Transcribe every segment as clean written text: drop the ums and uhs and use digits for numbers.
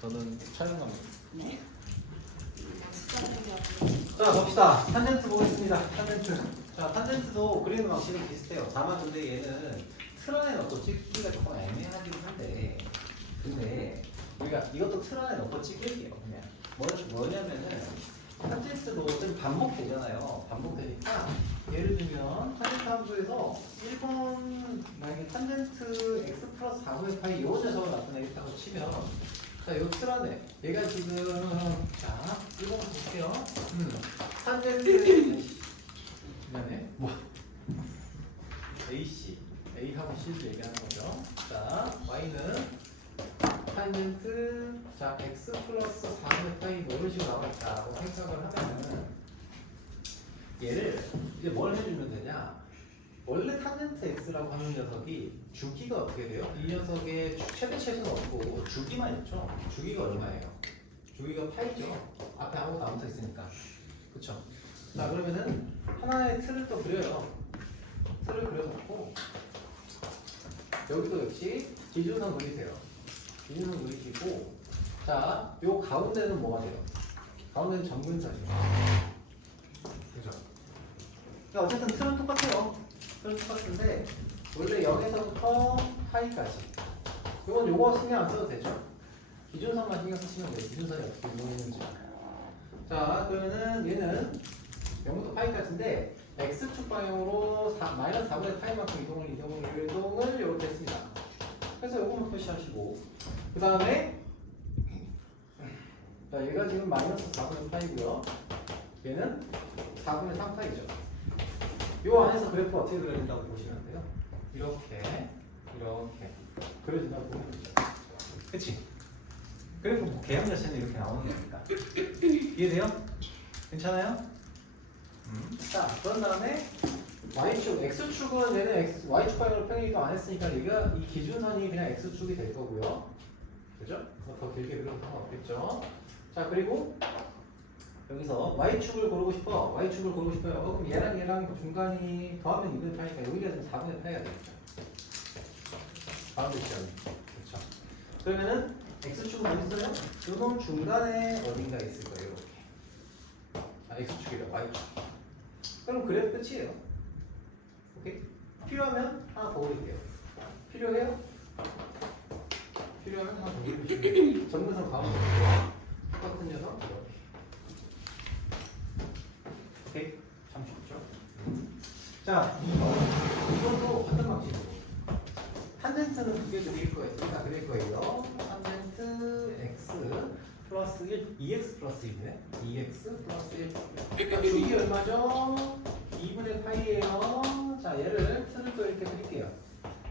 저는 촬영 갑니다. 네. 자, 봅시다. 탄젠트 보겠습니다. 탄젠트. 자, 탄젠트도 그리는 방식은 비슷해요. 다만 근데 얘는 틀 안에 넣고 찍기가 조금 애매하긴 한데, 근데 우리가 이것도 틀 안에 넣고 찍을게요. 그냥 뭐냐면은 탄젠트도 좀 반복되잖아요. 반복되니까 예를 들면 탄젠트 함수에서 1번 만약에 탄젠트 x 플러스 4분의 파이 요 녀석을 나타내겠다고 치면, 자, 요 틀 안에 얘가 지금, 자, 1번 볼게요. 탄젠트 미안해. 뭐 A하고 C를 얘기하는 거죠. 자, Y는 탄젠트, 자, x 플러스 4분의 파이 뭐 이런 식으로 나와있다고 생각을 하면은 얘를 이제 뭘 해주면 되냐? 원래 탄젠트 x라고 하는 녀석이 주기가 어떻게 돼요? 이 녀석의 최대치에서는 없고 주기만 있죠? 주기가 얼마예요? 주기가 파이죠? 앞에 아무것도 안 붙어있으니까. 그쵸? 자, 그러면은 하나의 틀을 또 그려요. 틀을 그려놓고 여기도 역시 기준선 그리세요. 기준선 그리시고, 자, 요 가운데는 뭐가 돼요? 가운데는 점근선이에요. 그죠? 그러니까 어쨌든 틀은 똑같아요. 틀은 똑같은데 원래 0에서부터 파이까지. 요거 신경 안 써도 되죠? 기준선만 신경 쓰시면 돼요. 기준선이 어떻게 이용했는지. 자, 그러면은 얘는 0부터 파이까지인데 x축 방향으로 마이너스 4분의 파이만큼 이동을 이렇게 했습니다. 그래서 요거만 표시하시고, 그 다음에 자, 얘가 지금 마이너스 4분의 파이고요. 얘는 4분의 3파이죠. 요 안에서 그래프 어떻게 그려진다고 보시면 돼요. 이렇게 그려진다고 보면 되죠. 그치? 그래프 뭐 개형 자체는 이렇게 나오는 거니까. 이해돼요? 괜찮아요? 자, 그런 다음에 y축, x축은 얘는 y축 방향으로 평행이동 안 했으니까 얘가 이 기준선이 그냥 x축이 될 거고요. 그죠? 더 길게 그려도 상관없겠죠? 자, 그리고 여기서 y축을 고르고 싶어요. 그럼 얘랑 중간이 더하면 2분의 파이니까 여기가 지금 4분의 파이가 되겠죠. 가운데 지점이. 그렇죠. 그러면은 x축은 어디 있어요? 요놈 중간에 어딘가 있을 거예요. 이렇게. 아, x축이래, y축. 그럼 그래프 끝이에요. 오케이? 필요하면 하나 더 올릴게요. 필요해요? 필요하면 하나 더 올리시면 전문선 가운데 똑같은 녀석 이렇게. 오케이? 참 쉽죠? 자, 이것도 같은 방식으로 탄젠트는 두 개 그릴 거예요. 다 그릴 거예요. 탄젠트 x 플러스 1, 2x 플러스 1이네. 2x 플러스 1. 그러니까 주기 얼마죠? 2분의 파이예요. 자, 얘를 틀을 또 이렇게 그릴게요.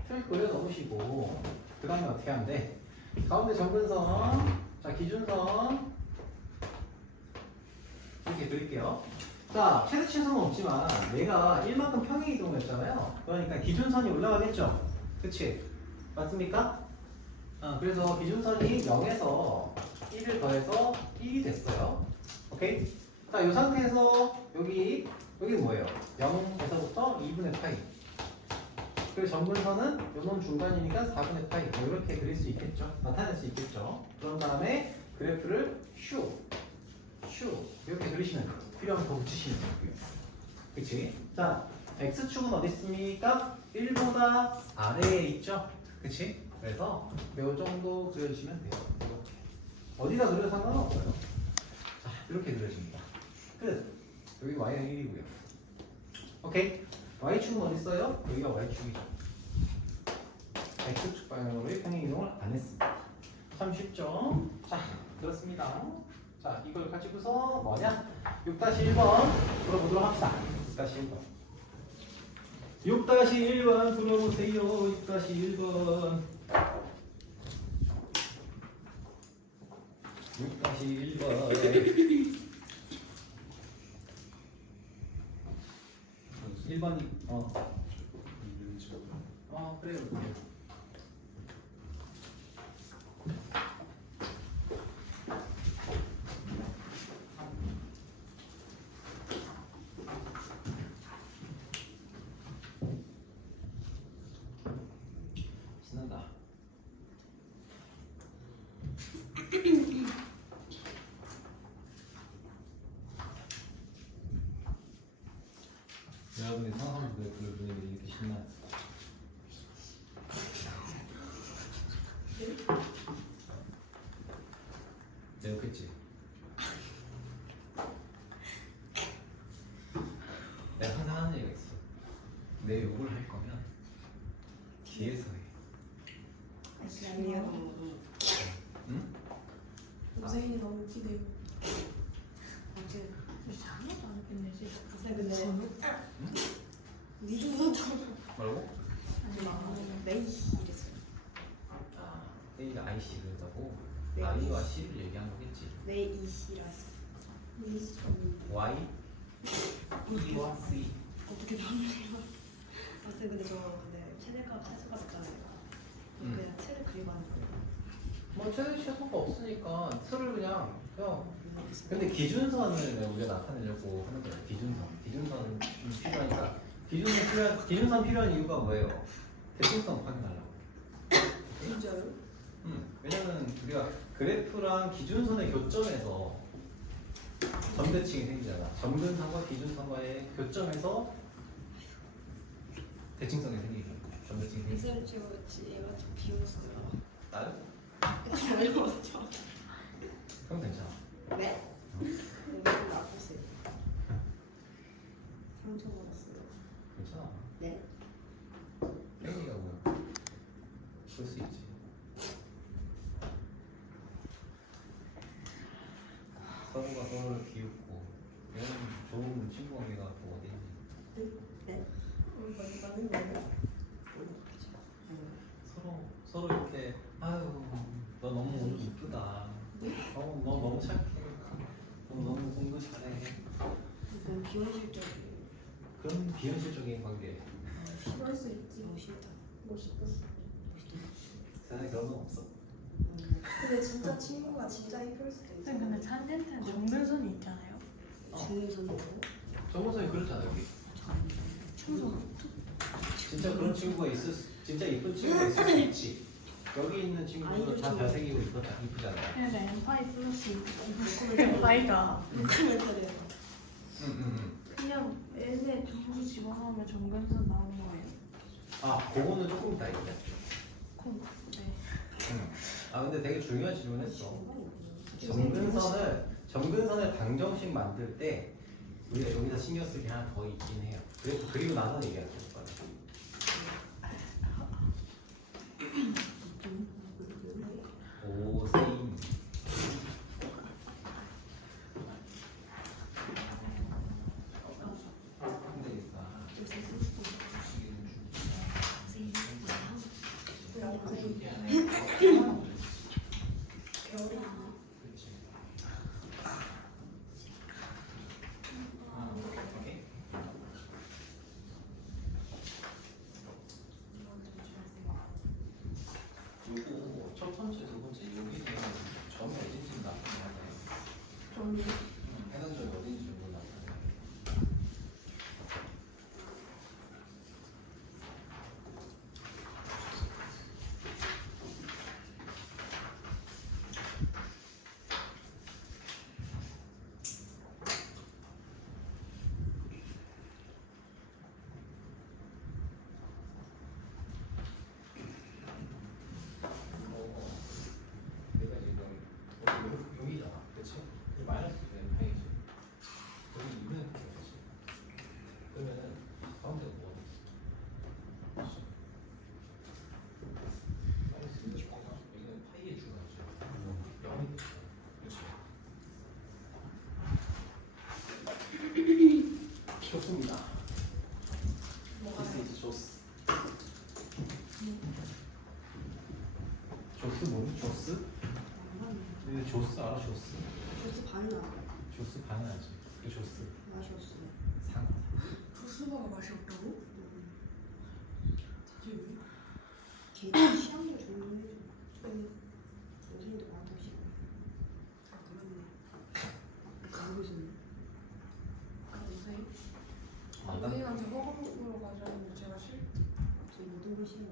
틀 그려 넣으시고, 그 다음에 어떻게 하면 돼? 가운데 점근선, 자, 기준선 이렇게 그릴게요. 자, 최대치에서는 없지만 얘가 1만큼 평행 이동했잖아요. 그러니까 기준선이 올라가겠죠? 그치? 맞습니까? 그래서 기준선이 0에서 1을 더해서 1이 됐어요. 오케이? 자, 이 상태에서 여기 뭐예요? 0에서부터 2분의 파이. 그리고 점근선은 요놈 중간이니까 4분의 파이. 뭐 이렇게 그릴 수 있겠죠? 나타낼 수 있겠죠? 그런 다음에 그래프를 슈 이렇게 그리시면 돼요. 필요하면 더 붙이시면 되고요. 그치? 자, x축은 어디 있습니까? 1보다 아래에 있죠? 그치? 그래서 요 정도 그려주시면 돼요. 이렇게. 어디다 그려도 상관은 없어요. 자, 이렇게 그려집니다. 끝. 여기 y는 1이고요. 오케이? y축은 어디 있어요? 여기가 y축이죠. x축 방향으로 평행 이동을 안 했습니다. 참 쉽죠? 자, 그렇습니다. 자, 이걸 가지고서 뭐냐? 6-1번 풀어보도록 합시다. 6-1번. 6-1번 풀어보세요. 6-1번. 6-1번. 1번이 그래요. 신난다. 내 욕했지? 내가 항상 하는 얘기가 있어. 내 욕을 할 거면 뒤에서 해. 응? 고생이 너무 웃기네요. 어제 아무도 안 했겠네. 근데 니 중선 뭐라고? 메이 이랬어요. 아, A가 IC 그런다고? 네. I와 C를 얘기한 거겠지. 메이 이시라서. Y, E와 C. 어떻게 나오냐고. 근데 저 체내가 체수 같잖아요. 그냥 체를 그리고 하는 거예요. 뭐 최대 최소가 없으니까 틀을 그냥 근데 기준선을 우리가 나타내려고 하는 거예요. 기준선은 필요하니까 기준선 필요한 이유가 뭐예요? 대칭성 확인하려고. 진짜요? 왜냐면 우리가 그래프랑 기준선의 교점에서 점대칭이 생기잖아. 점근선과 기준선과의 교점에서 대칭성이 생기고 점대칭이 생기고. 미술 찍었지. 얘가 좀 비웃어요. 나요? 알고죠. 그럼 괜찮아. 네? 너무 나빴어요. 상처 받았어요. 괜찮아. 네? 땡이가 뭐야? 그럴 수 있지. 서로가 서로를 비웃고 이런 좋은 친구 관계가 또 어디 있니? 네? 맞는 거예요? 서로 이렇게 아유 너 너무 오늘 이쁘다. 너 너무 착해. 너 너무 공부 잘해. 너무 비현실적이에요. 그런 비현실적인 관계. 싫어할 수 있지. 멋있다. 멋있다. 세상에 그런 건 없어. 근데 진짜 친구가 진짜 이쁠 수도 있어. 근데 탄젠트는 정근선이 있잖아요. 중선이고. 정원선이 그렇잖아 여기. 충성. 진짜 그런 친구가 진짜 이쁜 친구가 있을 수 있지. 여기 있는 친구는 다 잘생기고 이쁘잖아. 그래서 M5 플러스 M5가 그랬더래요. 그냥 얘네 점수 집어넣으면 정근선 나오는 거예요. 아, 그거는 조금 이따 얘기해. 네. 아, 근데 되게 중요한 질문했어. 점근선을 방정식 만들 때 우리가 여기서 신경 쓸 게 하나 더 있긴 해요. 그리고 나서 얘기할 거예요. 오세인. 요거 첫 번째, 두 번째 여기는 점이 어딘지 나타나요. 좀 해당 점이 어딘지 정도 나타나요. 내가 지금 여기잖아, 그렇지? 마이너스 되는 파이지. 여기 2는 그렇지. 그러면은 가운데가 뭐가 있어? 마이너스 2가 주거나 여기는 파이의 주가 있죠. 0이 됐어. 그렇지. 좋습니다. This is 조스. 조스 뭐니? 조스? 근데 조스 알아? 조스? 조스 반나 조스 반응하지. 그 조스 맛이 없어요. 상어. 조스바가 맛이 없다고? 사실 왜? 걔 취향이 좋은 연예인도 많다고 싫어. 아 그렇네. 알고 있었네. 보세요. 아, 난 선생님한테 허가먹으러 가자는데 제가 저 모든 걸 싫어요.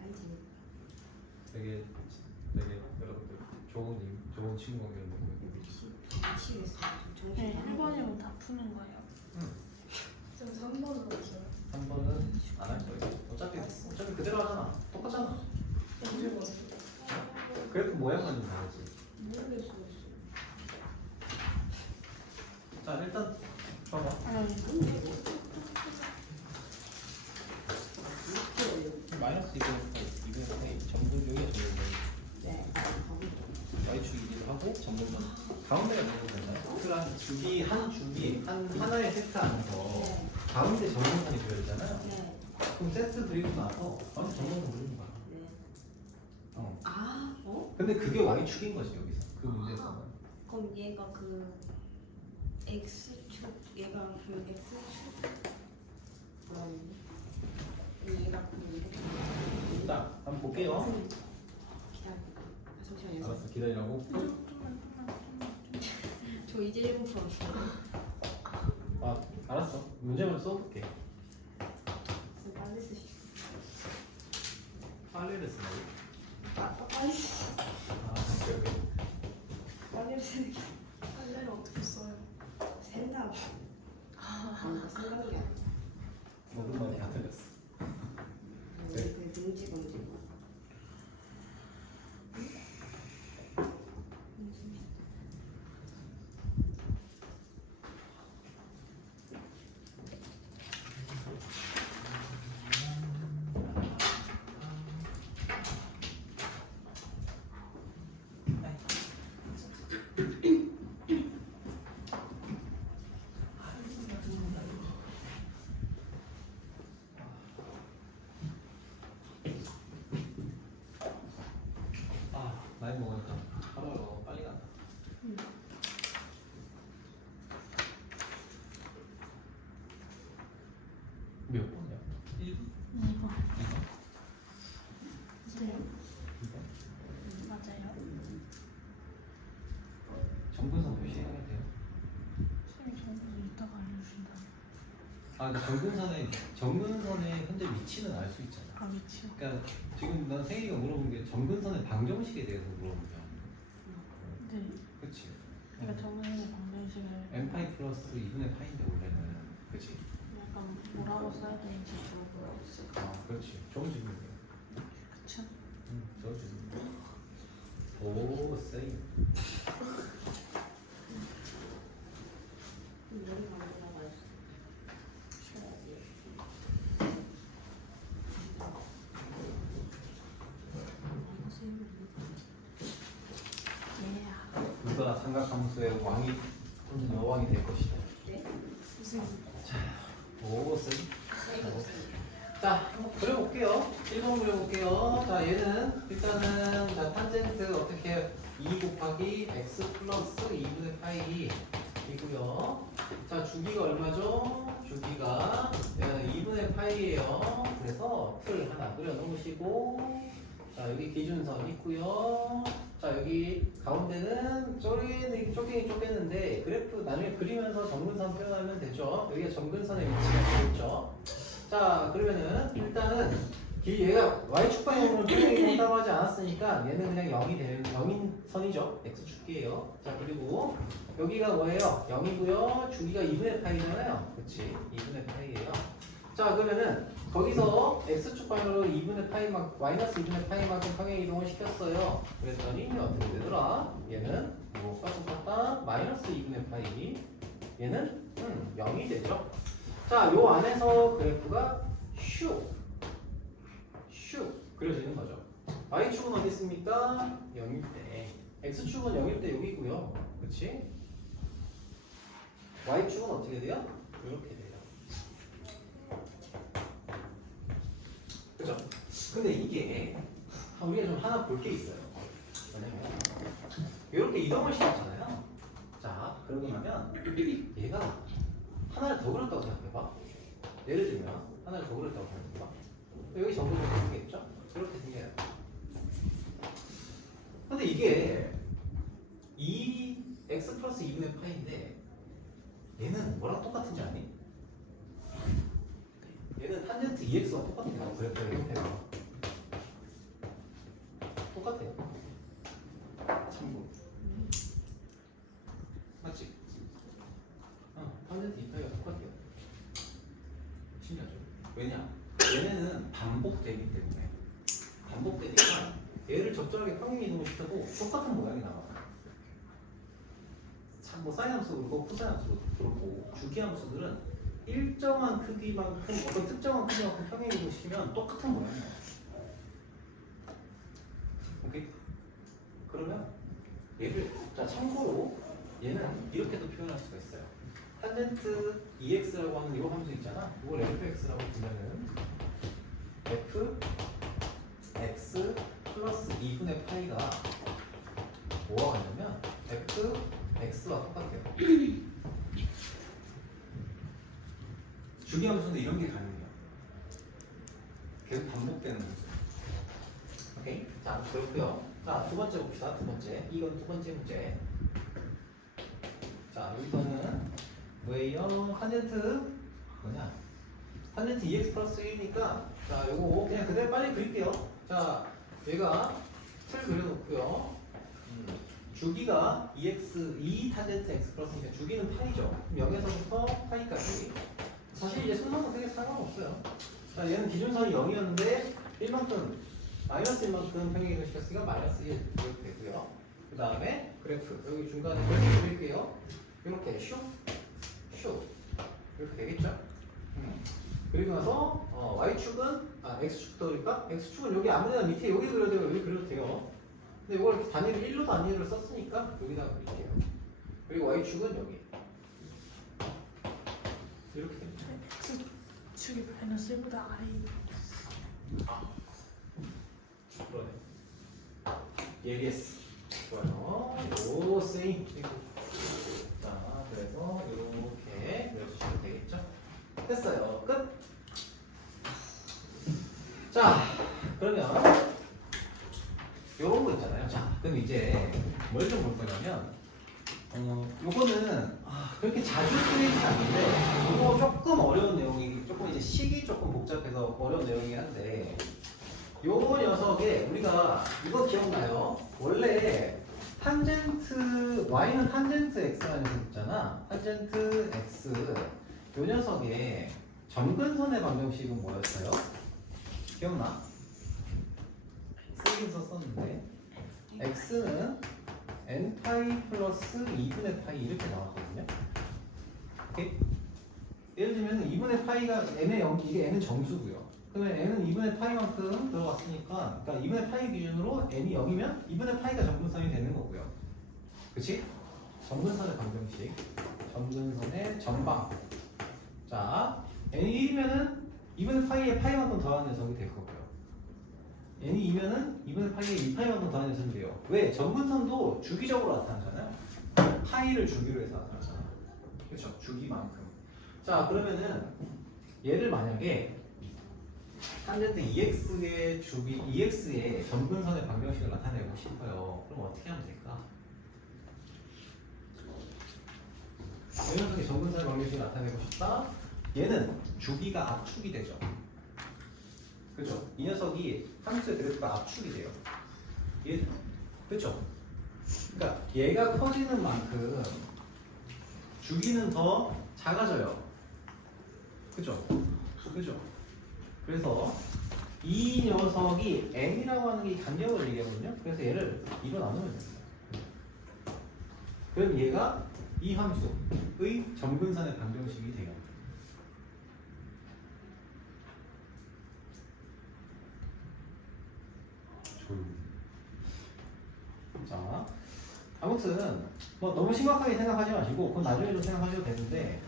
알지. 되게 여러분들 좋은 친구 관계를 맺고 있고. 미치겠어. 좀 네, 정신 1번이면 다 푸는 거예요. 좀 3번으로 있어요. 3번은 안 할 거예요. 어차피 그대로 하잖아. 똑같잖아. 언제 봤어? 그래프 모양만 좀 다르지. 모르겠어. 자 일단 봐봐. 마이너스 2분의 전분 여기가 전분 y축이기도 하고 전분선 가운데가 전분선이잖아. 그럼 주기 하나의 세트 안에서 가운데 전분선이 그려있잖아요. 그럼 세트 그리고 나서 가운데 전분선 그리는 거야. 어. 아, 어? 근데 그게 y축인 거지 여기서 그 문제에서는. 그럼 얘가 그 x축, 얘가 그 x축. 얘가 그 이렇게. 자 한번 볼게요. 기다려. 잠시만요. 알았어 기다리라고. 저 이제 1분 풀었어요. 아 알았어 문제만 써볼게. 빨리 쓰시죠. 빨리를 쓰라고? 빨리 쓰시죠. 아 오케이. 빨리 쓰는 게 빨래를 어떻게 써요? 생각. 생각이 안 나. 모든 말이 다 틀렸어. 그 능지 검지. 아 많이 먹으니까 하루가 빨리 간다. 몇 번이야? 1번? 2번. 2번? 네. 2번? 맞아요. 정근선 몇 시에 하게 돼요? 선생님 정보를 이따가 알려주신다. 아 근데 정근선의 현재 위치는 알 수 있잖아. 아 미치요. 그러니까 지금 난 생이가 물어본 게 정근선의 방정식에 대해서 물어본 거야. 네. 그치? 그러니까 저는 방정식을 n파이 플러스 2분의 파인데 원래는 그치? 약간 뭐라고 써야 되는지 좀 모르겠어요. 아 그렇지 좋은 질문이에요. 그쵸? 좋은 질문. 오 세이. 머리가 안 돌아가요. 쉬어야지. 누가 삼각함수의 왕이 또는 여왕이 될 것이다. 네? 선생님. 오 세이. 자, 한번 그려볼게요. 1번 그려볼게요. 자, 얘는 일단은 자, 탄젠트 어떻게 2 곱하기 x 플러스 2분의 파이 이고요. 자, 주기가 얼마죠? 주기가 2분의 파이예요. 그래서 풀 하나 그려놓으시고 자, 여기 기준선 있고요. 자, 여기 가운데는 쪼개는데 그래프 나중에 그리면서 정근선 표현하면 되죠. 여기가 정근선의 위치가 되겠죠. 자 그러면은 일단은 얘가 y축 방향으로 표현이 된다고 하지 않았으니까 얘는 그냥 0이 되는 0인 선이죠. x축이에요. 자 그리고 여기가 뭐예요? 0이고요. 주기가 2분의 파이잖아요. 그치? 2분의 파이예요. 자 그러면은 거기서 x축 방향으로 2분의 파이 마이너스 2분의 파이만큼 평행 이동을 시켰어요. 그랬더니 어떻게 되더라? 얘는 뭐가 똑같다? 마이너스 2분의 파이 얘는 0이 되죠. 자, 요 안에서 그래프가 슉 그려지는 거죠. y축은 어디 있습니까? 0일 때. x축은 0일 때 여기고요. 그렇지? y축은 어떻게 돼요? 이렇게 돼요. 그죠? 근데 이게 우리가 좀 하나 볼 게 있어요. 뭐냐면 이렇게 이동을 시켰잖아요. 자, 그러고 나면 얘가 하나를 더 그렸다고 생각해봐. 예를 들면 하나를 더 그렸다고 생각해봐. 여기 정보가 생기겠죠? 이렇게 생겨요. 근데 이게 x 플러스 2분의 파인데 얘는 뭐랑 똑같은지 아니? 얘는 탄젠트 2x와 똑같아요. 그래프의 형태가 똑같아요. 참고 맞지? 탄젠트 2파이가 똑같아요. 신기하죠? 왜냐? 얘네는 반복되기 때문에 반복되니까 얘를 적절하게 평행 이동을 시켜도 똑같은 모양이 나와요. 참 뭐 사인 함수도 그렇고 코사인 함수도 그렇고 주기 함수들은 일정한 크기만큼 어떤 특정한 크기만큼 평행 이동을 시키면 똑같은 모양이 나와요. 오케이? 그러면 얘를 자 참고로 얘는 이렇게도 표현할 수가 있어요. 탄젠트 EX라고 하는 이 함수 있잖아. 이걸 fx라고 부르면은 fx 플러스 2분의 파이가 뭐가 같냐면 fx와 똑같아요. 주기 함수인데 이런 게 가능해요. 계속 반복되는 함수. 오케이? 자, 그렇고요. 자, 두 번째 봅시다. 두 번째. 이건 두 번째 문제. 자, 여기서는 뭐예요? 탄젠트 뭐냐? 탄젠트 EX 플러스 1이니까 자, 요거 그냥 그대로 빨리 그릴게요. 자, 얘가 틀 그려놓고요. 주기가 EX 2 탄젠트 X 플러스니까 주기는 파이죠. 그럼 0에서부터 파이까지. 사실 이제 순서는 되게 상관없어요. 자, 얘는 기준선이 0이었는데 1만큼 마이너스 1만큼 평행 이동 시켰으니까 마이너스 1 이렇게 되고요. 그 다음에 그래프 여기 중간에 그래프 그릴게요. 이렇게 슉 이렇게 되겠죠? 그리고 나서 y축은 x축도 그릴까? x축은 여기 아무데나 밑에 여기 그려도 되고 여기 그려도 돼요. 근데 이걸 이렇게 단위를 1로 단위를 썼으니까 여기다가 그릴게요. 그리고 y축은 여기 이렇게 됩니다. 축이 마이너스 1보다 아래 그러네. 예리했어. 좋아요. 요 세임. 자, 그래서 이렇게 그려주시면 되겠죠? 됐어요. 끝. 자, 그러면 요런 거 있잖아요. 자, 그럼 이제 뭘 좀 볼 거냐면 요거는 그렇게 자주 쓰이진 않는데 요거 조금 어려운 내용이 조금 이제 식이 조금 복잡해서 어려운 내용이긴 한데 요 녀석에 우리가 이거 기억나요? 원래 탄젠트 y는 탄젠트 x라는 녀석 있잖아. 탄젠트 x 요 녀석의 점근선의 방정식은 뭐였어요? 기억나? 쓰긴 썼었는데 x는 n 파이 플러스 2분의 파이 이렇게 나왔거든요. 오케이? 예를 들면 2분의 파이가 n의 0, 이게 n은 정수고요. 그러면 n은 2분의 파이만큼 들어갔으니까, 그러니까 2분의 파이 기준으로 n이 0이면 2분의 파이가 점근선이 되는 거고요. 그치? 점근선의 방정식. 점근선의 전방. 자, n이 1이면은 2분의 파이에 파이만큼 더하는 녀석이 될 거고요. n이 2면은 2분의 파이에 2파이만큼 더하는 녀석이 돼요. 왜? 점근선도 주기적으로 나타나잖아요. 파이를 주기로 해서 나타나잖아요. 그렇죠? 주기만큼. 자, 그러면은 얘를 만약에 탄젠트 EX의 주기, EX의 점근선의 방정식을 나타내고 싶어요. 그럼 어떻게 하면 될까? 이 녀석의 점근선의 방정식을 나타내고 싶다? 얘는 주기가 압축이 되죠. 그죠? 이 녀석이 함수의 그래프가 압축이 돼요. 얘, 그죠? 그러니까 얘가 커지는 만큼 주기는 더 작아져요. 그죠? 그죠? 그래서 이 녀석이 n이라고 하는 게 간격을 얘기하거든요. 그래서 얘를 2로 나누면 됩니다. 그럼 얘가 이 함수의 점근선의 방정식이 돼요. 자, 아무튼 뭐 너무 심각하게 생각하지 마시고 그건 나중에 좀 생각하셔도 되는데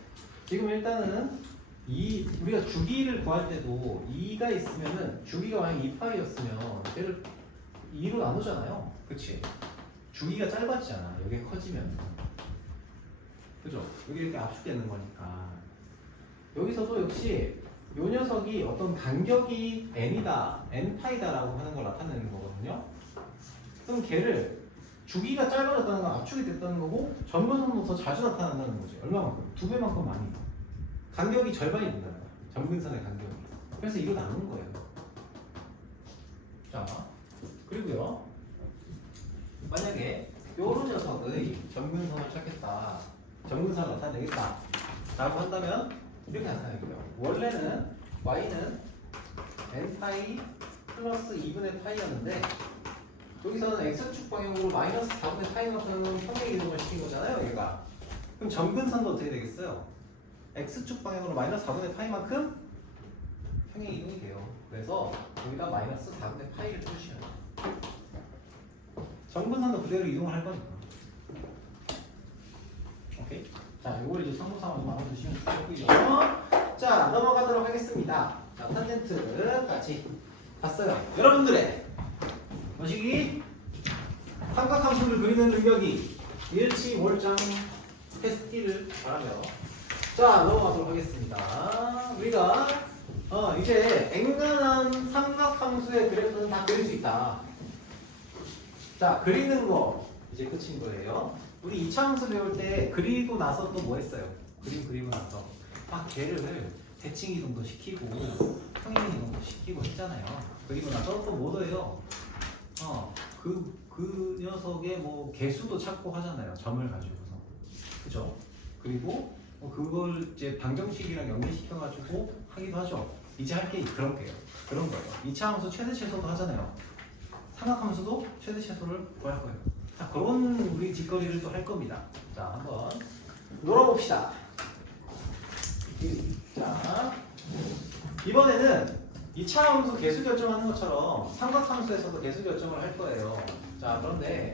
지금 일단은 우리가 주기를 구할 때도 2가 있으면은 주기가 만약 2파이였으면 얘를 2로 나누잖아요. 그치? 주기가 짧아지잖아. 여기가 커지면. 그죠? 여기 이렇게 압축되는 거니까. 여기서도 역시 요 녀석이 어떤 간격이 n이다, n파이다라고 하는 걸 나타내는 거거든요. 그럼 걔를 주기가 짧아졌다는 건 압축이 됐다는 거고 점근선도 더 자주 나타난다는 거지. 얼마만큼? 2배만큼 많이. 간격이 절반이 된다는 거야. 점근선의 간격이. 그래서 이거 나눈 거예요. 자, 그리고요. 만약에 요런 녀석의 점근선을 찾겠다. 점근선을 나타내겠다. 라고 한다면 이렇게 나타내고요. 원래는 y는 n파이 플러스 2분의 파이였는데 여기서는 x축 방향으로 마이너스 4분의 파이만큼 평행 이동을 시킨 거잖아요, 얘가. 그럼 점근선도 어떻게 되겠어요? x축 방향으로 마이너스 4분의 파이만큼 평행 이동이 돼요. 그래서 여기다 마이너스 4분의 파이를 표시해요. 점근선도 그대로 이동을 할 거니까. 오케이? 자, 이걸 이제 참고사항으로 나눠주시면 좋고요. 자, 넘어가도록 하겠습니다. 자, 탄젠트 같이 봤어요. 여러분들의 뭐시기? 삼각함수를 그리는 능력이 일치몰장 테스트를 바라며 자, 넘어가도록 하겠습니다. 우리가 이제 앵간한 삼각함수의 그래프는 다 그릴 수 있다. 자, 그리는 거 이제 끝인 거예요. 우리 2차 함수 배울 때 그리고 나서 또 뭐 했어요? 그리고 나서 걔를 대칭 이동도 시키고 평행 이동도 시키고 했잖아요. 그리고 나서 또 뭐 더해요? 그 녀석의 뭐 개수도 찾고 하잖아요. 점을 가지고서. 그죠? 그리고 그걸 이제 방정식이랑 연계시켜가지고 하기도 하죠. 이제 할 게 그런 거예요. 2차 함수 최대 최소도 하잖아요. 삼각함수도 최대 최소를 구할 거예요. 자, 그런 우리 뒷거리를 또 할 겁니다. 자, 한번 놀아봅시다. 자, 이번에는 2차 함수 개수 결정하는 것처럼 삼각함수에서도 개수 결정을 할 거예요. 자, 그런데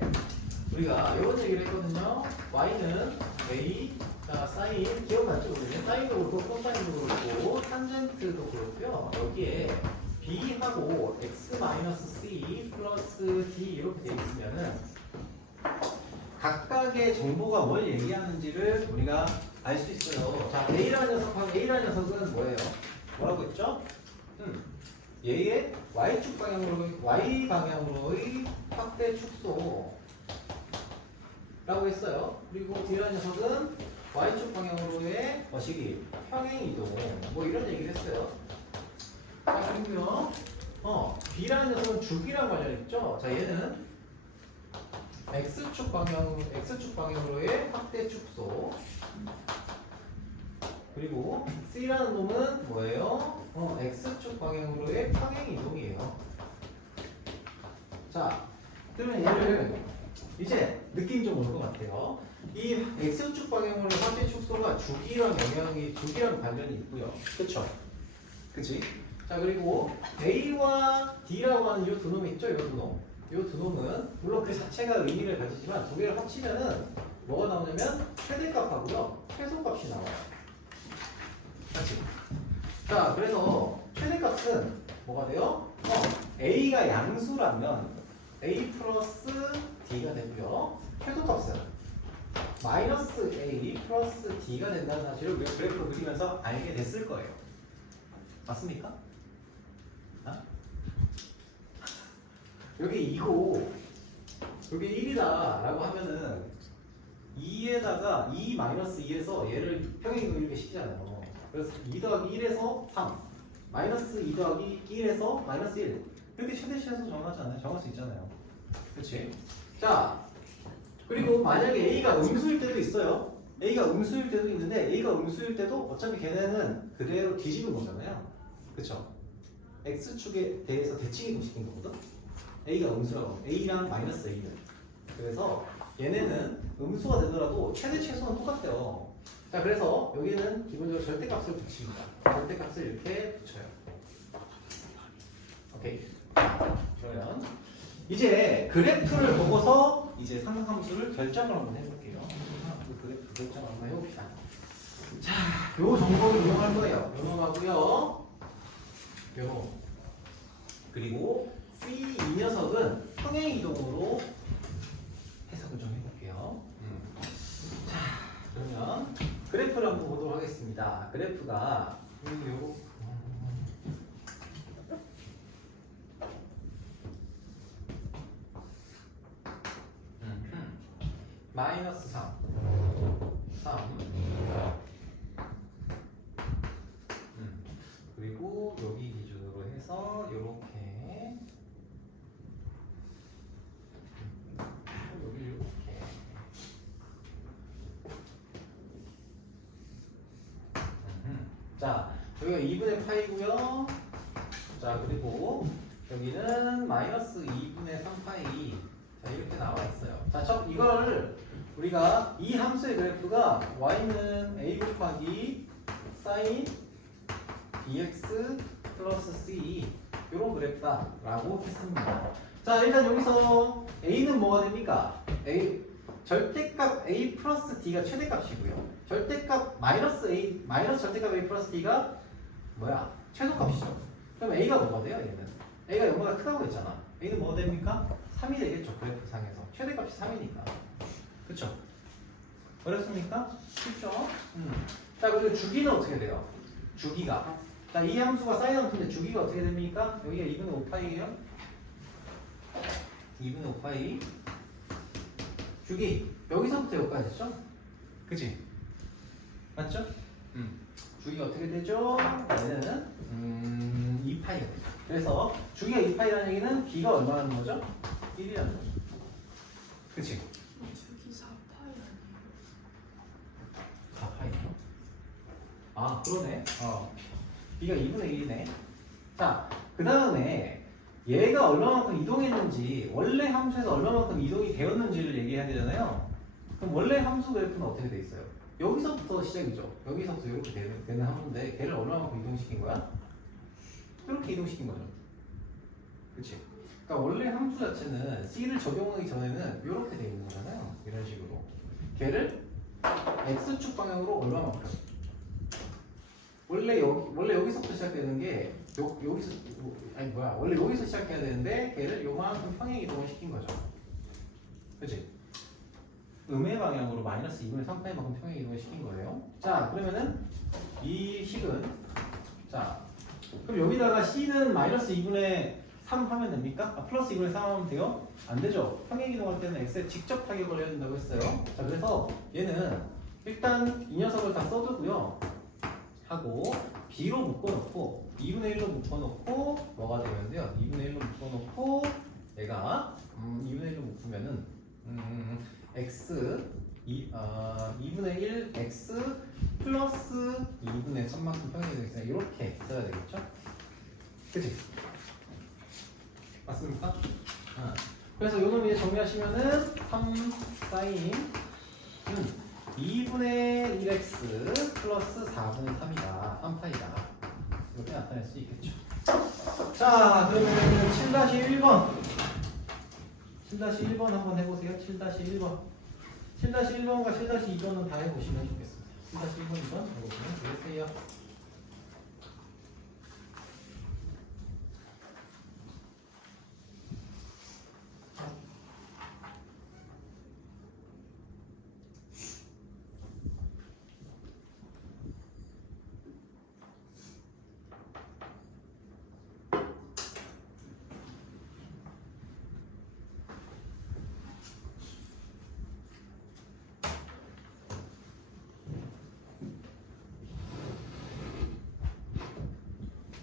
우리가 이런 얘기를 했거든요. y는 a, 자, 사인, 기억났죠? 우리는 사인도 그렇고 코사인도 그렇고 탄젠트도 그렇고요. 여기에 b하고 x-c 플러스 d 이렇게 되어 있으면은 각각의 정보가 뭘 얘기하는지를 우리가 알 수 있어요. 자, A라는 녀석은 뭐예요? 뭐라고 했죠? 얘의 Y축 방향으로, Y 방향으로의 확대 축소라고 했어요. 그리고 D라는 녀석은 Y축 방향으로의 거시기, 평행 이동, 뭐 이런 얘기를 했어요. 자, 그리고요, B라는 녀석은 주기랑 관련했죠? 자, 얘는 X축 방향으로의 확대 축소. 그리고 C라는 놈은 뭐예요? X축 방향으로의 평행 이동이에요. 자, 그러면 얘를 이제 느낌 좀 올 것 같아요. 이 X축 방향으로의 확대 축소가 주기랑 관련이 있고요. 그쵸? 그치? 자, 그리고 A와 D라고 하는 이 두 놈 있죠? 이 두 놈. 이 두 놈은 물론 그 자체가 의미를 가지지만 두 개를 합치면은 뭐가 나오냐면 최대값하고요 최소값이 나와요. 같이. 자, 그래서 최대값은 뭐가 돼요? A가 양수라면 A 플러스 D가 되고요. 최소값은 마이너스 A 플러스 D가 된다는 사실을 우리가 그래프로 그리면서 알게 됐을 거예요. 맞습니까? 여기 2고 여기 1이다 라고 하면은 2에다가 2-2에서 얘를 평행이동 이렇게 시키잖아요. 그래서 2 더하기 1에서 3 마이너스 2 더하기 1에서 마이너스 1 이렇게 최대 최소 정하잖아요. 정할 수 있잖아요. 그치? 자, 그리고 만약에 A가 음수일 때도 있어요. A가 음수일 때도 있는데 A가 음수일 때도 어차피 걔네는 그대로 뒤집은 거잖아요. 그쵸? X축에 대해서 대칭이동 시킨 거거든? A가 음수라고 A랑 마이너스 A는 그래서 얘네는 음수가 되더라도 최대 최소는 똑같아요. 자, 그래서 여기는 기본적으로 절대값을 붙입니다. 절대값을 이렇게 붙여요. 오케이. 그러면 이제 그래프를 보고서 이제 삼각함수를 결정을 한번 해볼게요. 그래프 결정을 한번 해봅시다. 자, 요 정보를 이용할 거예요. 요놈하고요. 요 그리고 C 이 녀석은 평행 이동으로 해석을 좀 해볼게요. 자, 그러면 그래프를 한번 보도록 하겠습니다. 그래프가 요거 마이너스 3 그리고 여기 기준으로 해서 요렇게 여기 이렇게 자, 여기가 2분의 파이고요. 자, 그리고 여기는 마이너스 2분의 3파이. 자, 이렇게 나와 있어요. 자, 이걸 우리가 이 함수의 그래프가 y는 a 곱하기 sin bx 플러스 c 이런 그래프다라고 했습니다. 자, 일단 여기서 a는 뭐가 됩니까? 절대값 a 플러스 d가 최대값이고요. 절대값 마이너스 절대값 a 플러스 d가 뭐야? 최소값이죠. 그럼 a가 뭐가 돼요? 얘는 a가 0보다 크다고 했잖아. a는 뭐가 됩니까? 3이 되겠죠. 그래프상에서 최대값이 3이니까. 그쵸? 어렵습니까? 쉽죠? 자, 그리고 주기는 어떻게 돼요? 주기가. 자, 이 함수가 사인 함수인데 주기가 어떻게 됩니까? 여기가 2분의 5파이예요. 2분의 5파이. 주기. 여기서부터 여기까지죠? 그치? 맞죠? 주기가 어떻게 되죠? 얘는 2파이가 되죠. 그래서 주기가 2파이라는 얘기는 b가 얼마라는 거죠? 1이라는 거죠. 그치? 저기 4파이 아니에요? 4파이요? 아, 그러네. b가 2분의 1이네. 자, 그 다음에 얘가 얼마만큼 이동했는지, 원래 함수에서 얼마만큼 이동이 되었는지를 얘기해야 되잖아요. 그럼 원래 함수 그래프는 어떻게 돼 있어요? 여기서부터 시작이죠. 여기서부터 이렇게 되는 함수인데 걔를 얼마만큼 이동시킨 거야? 이렇게 이동시킨 거죠. 그치? 그러니까 원래 함수 자체는 C를 적용하기 전에는 이렇게 돼 있는 거잖아요. 이런 식으로. 걔를 X축 방향으로 얼마만큼? 원래 여기서부터 시작되는 게 원래 여기서 시작해야 되는데 걔를 요만큼 평행 이동을 시킨 거죠. 그치? 음의 방향으로 마이너스 2분의 3파이만큼 평행 이동을 시킨 거예요. 자, 그러면은 이 식은, 자, 그럼 여기다가 C는 마이너스 2분의 3 하면 됩니까? 플러스 2분의 3 하면 돼요? 안 되죠. 평행 이동할 때는 X에 직접 타격을 해야 된다고 했어요. 자, 그래서 얘는 일단 이 녀석을 다 써두고요. 하고 B로 묶어놓고 2분의 1로 묶어놓고 뭐가 되는데요? 2분의 1로 묶어놓고 얘가 2분의 1로 묶으면은 x 2분의 1 x 플러스 2분의 3만큼 평행이 되겠어요. 이렇게 써야 되겠죠? 그치? 맞습니까? 그래서 요 놈 이제 정리하시면은 3 사인 2분의 1x 플러스 4분의 3이다. 3파이다. 이렇게 나타낼 수 있겠죠. 자, 그러면 7-1번. 7-1번 한번 해보세요. 7-1번. 7-1번과 7-2번은 다 해보시면 좋겠습니다. 7-1번, 2번 해보시면 되겠어요.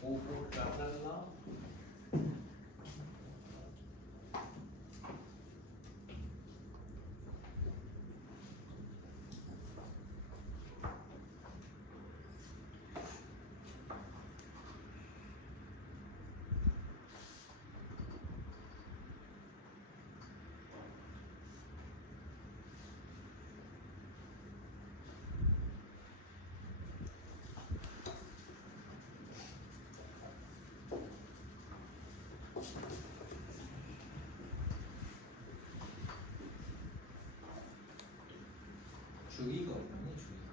오호라랄라. 주기가 얼마니? 주기가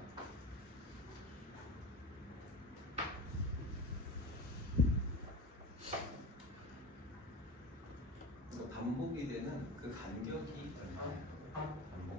그래서 반복이 되는 그 간격이 얼마예요? 반복 간격.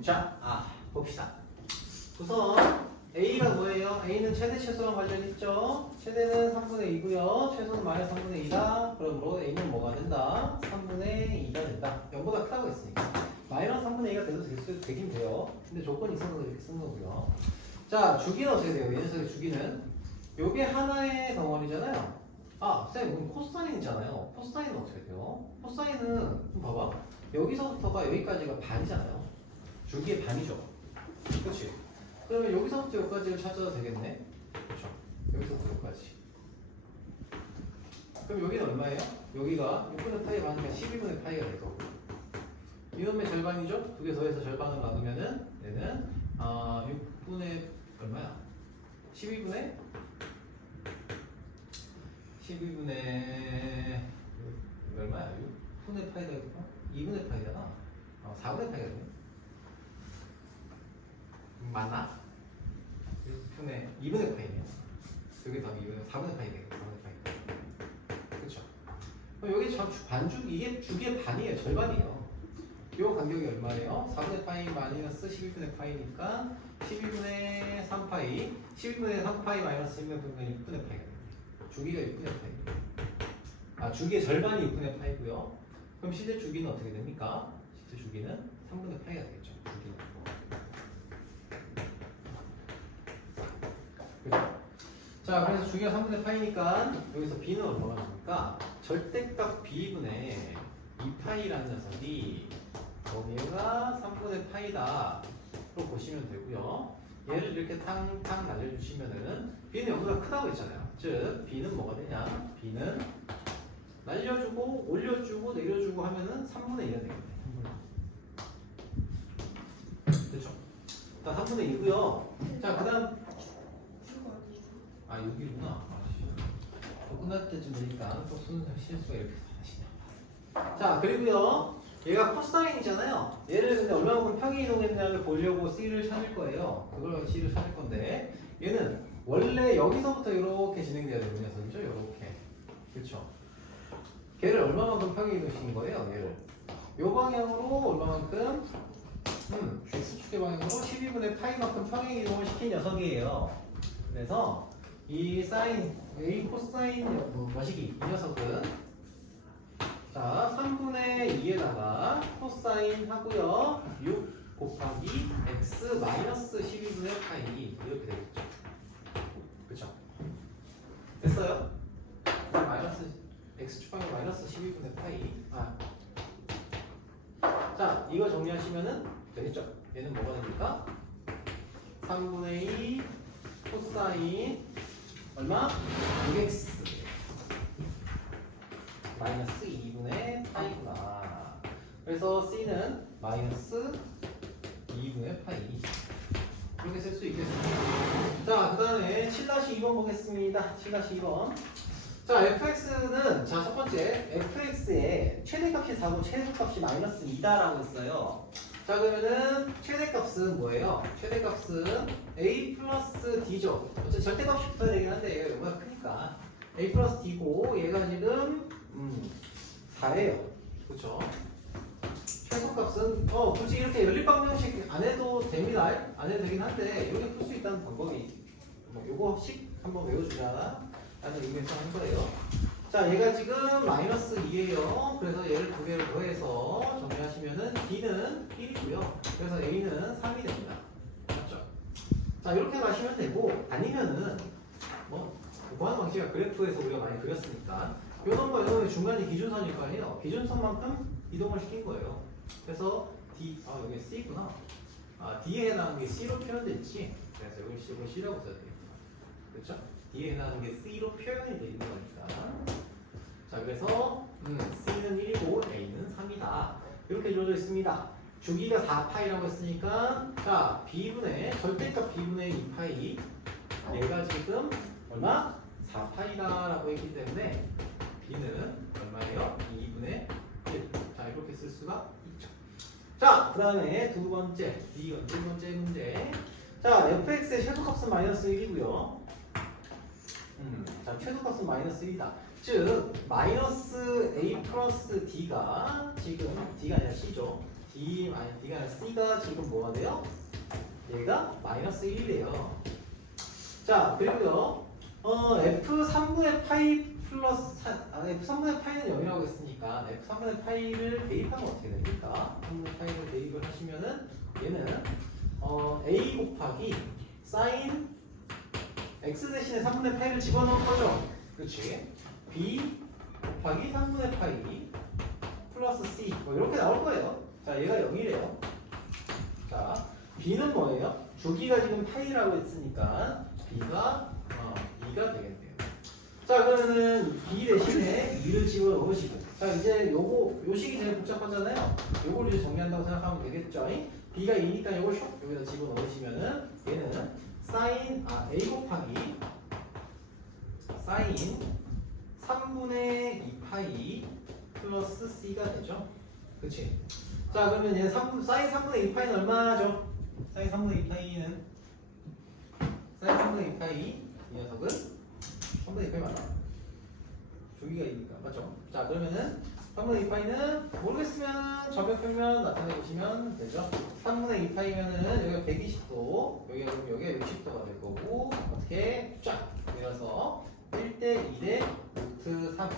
자, 봅시다. 우선 A가 뭐예요? A는 최대 최소랑 관련 있죠? 최대는 3분의 2고요. 최소는 마이너스 3분의 2다. 그러므로 A는 뭐가 된다? 3분의 2가 된다. 0보다 크다고 했으니까. 마이너스 3분의 2가 돼도 되긴 돼요. 근데 조건이 있어서 이렇게 쓴 거고요. 자, 주기는 어떻게 돼요? 이 녀석의 주기는 요게 하나의 덩어리잖아요. 쌤, 여기 코사인이잖아요. 코사인은 어떻게 돼요? 코사인은 좀 봐봐. 여기서부터가 여기까지가 반이잖아요. 주기의 반이죠. 그렇지? 그러면 여기서부터 여기까지를 찾아도 되겠네. 그렇죠? 여기서부터 여기까지. 그럼 여기는 얼마예요? 여기가 6분의 파이가 많으니까 12분의 파이가 될 거고. 이놈의 절반이죠? 두 개 더해서 절반을 나누면은 얘는 6분의 얼마야? 12분의 얼마야? 6분의 파이가 되고 2분의 파이잖아. 4분의 파이가 되네. 맞나? 2분의 파이네요. 여기 더하기 2분의 4분의 파이 되겠다. 4분의 파이. 그렇죠? 그럼 여기 반죽 이게 주기의 반이에요. 절반이에요. 요 간격이 얼마예요? 4분의 파이 마이너스 12분의 파이니까 12분의 3파이 12분의 3파이 마이너스 12분의 6분의 파이가 됩니다. 주기가 6분의 파이. 주기의 절반이 6분의 파이고요. 그럼 실제 주기는 어떻게 됩니까? 실제 주기는 3분의 파이가 되겠죠. 주기는. 그죠? 자, 그래서 주기가 3분의 파이니까 여기서 b는 얼마가 나옵니까? 절대값 b분의 2파이라는 녀석이 얘가 3분의 파이다 로 보시면 되고요. 얘를 이렇게 탕탕 날려주시면은 b는 0보다 크다고 했잖아요. 즉 b는 뭐가 되냐? b는 날려주고 올려주고 내려주고 하면은 3분의 2가 되겠네. 3분의 2. 그렇죠? 자, 3분의 2고요. 자, 그다음 6이구나. 끝날 때쯤 되니까 또 실수가 이렇게 하시냐. 자, 그리고요. 얘가 코사인이잖아요. 얘를 근데 얼마만큼 평행이동했냐를 보려고 C를 찾을 거예요. 그걸 C를 찾을 건데 얘는 원래 여기서부터 이렇게 진행돼야 되는 녀석이죠. 이렇게. 그렇죠? 걔를 얼마만큼 평행이동시킨 거예요. 얘를. 요 방향으로 얼마만큼 X축의 방향으로 12분의 파이만큼 평행이동을 시킨 녀석이에요. 그래서 이 사인 A 코사인 뭐시기 이 녀석은 자 3분의 2에다가 코사인 하고요 6 곱하기 x 마이너스 12분의 파이 이렇게 되겠죠. 그렇죠? 됐어요? 마이너스 x축 방향 마이너스 12분의 파이 자 이거 정리하시면은 되겠죠? 얘는 뭐가 됩니까? 3분의 2 코사인 얼마? 6x 마이너스 2분의 파이구나. 그래서 C는 마이너스 2분의 파이 이렇게 쓸 수 있겠습니다. 자, 그 다음에 7-2번 보겠습니다. 7-2번. 자, fx는 자, 첫 번째 fx의 최대값이 4고 최소값이 마이너스 2다라고 했어요. 자, 그러면은 최대값은 뭐예요? 최대값은 a 플러스 d죠. 어차피 절대값이 붙어야 되긴 한데 얘가 요거가 크니까 a 플러스 d고 얘가 지금 4예요. 그렇죠? 최소값은 굳이 이렇게 연립방정식 안 해도 됩니다. 안 해도 되긴 한데 이렇게 풀 수 있다는 방법이 요거씩 한번 외워주자 라는 의미에서 한 거예요. 자, 얘가 지금 마이너스 2예요. 그래서 얘를 두 개를 더해서 정리하시면은 D는 1이고요. 그래서 A는 3이 됩니다. 맞죠? 자, 이렇게 가시면 되고 아니면은 구하는 방식이 그래프에서 우리가 많이 그렸으니까 요 넘버 이거는 중간에 기준선일 거 아니에요. 기준선만큼 이동을 시킨 거예요. 그래서 D 여기 C구나. D에 해당하는 게 C로 표현됐지. 그래서 이걸 C라고 써야 되겠구나. 그렇죠? D에 해당하는 게 C로 표현이 되어 있는 거니까. 자, 그래서 C는 1이고 A는 3이다. 이렇게 이루어져 있습니다. 주기가 4파이라고 했으니까 자, B분의 절대값 B분의 2파이 얘가 지금 얼마? 4파이다라고 했기 때문에 B는 얼마예요? 2분의 1. 자, 이렇게 쓸 수가 있죠. 자, 그 다음에 두 번째 문제. 자, fx의 최소값은 마이너스 1이고요. 자, 최소값은 마이너스 1이다. 즉, 마이너스 a 플러스 d가 지금 d가 아니라 c죠. D가 아니라 C가 지금 뭐가 돼요? 얘가 마이너스 1이래요. 자, 그리고요. F3분의 파이 플러스 F3분의 파이는 0이라고 했으니까 F3분의 파이를 대입하면 어떻게 됩니까? 3분의 파이를 대입을 하시면은 얘는 A 곱하기 사인 X 대신에 3분의 파이를 집어넣은 거죠. 그렇지? B 곱하기 3분의 파이 플러스 C 뭐 이렇게 나올 거예요. 자, 얘가 0이래요. 자, B는 뭐예요? 주기가 지금 파이라고 했으니까 B가 2가 되겠네요. 자, 그러면은 B 대신에 2를 집어넣으시고, 자, 이제 요 식이 제일 복잡하잖아요. 요걸 이제 정리한다고 생각하면 되겠죠? B가 2니까 요걸 슉 여기다 집어넣으시면은 얘는 A 곱하기 사인 3분의 2파이 플러스 C가 되죠? 그치? 자, 그러면 얘는 사인 3분의 2파이는 얼마죠? 사인 3분의 2파이는 사인 3분의 2파이 이 녀석은 3분의 2파이 맞나? 주기가 2니까 맞죠? 자, 그러면은 3분의 2파이는 모르겠으면 접역표면 나타내보시면 되죠? 3분의 2파이면은 여기가 120도, 여기가 그럼 여기가 60도가 될 거고, 어떻게 쫙 밀어서 1대 2대 루트 3.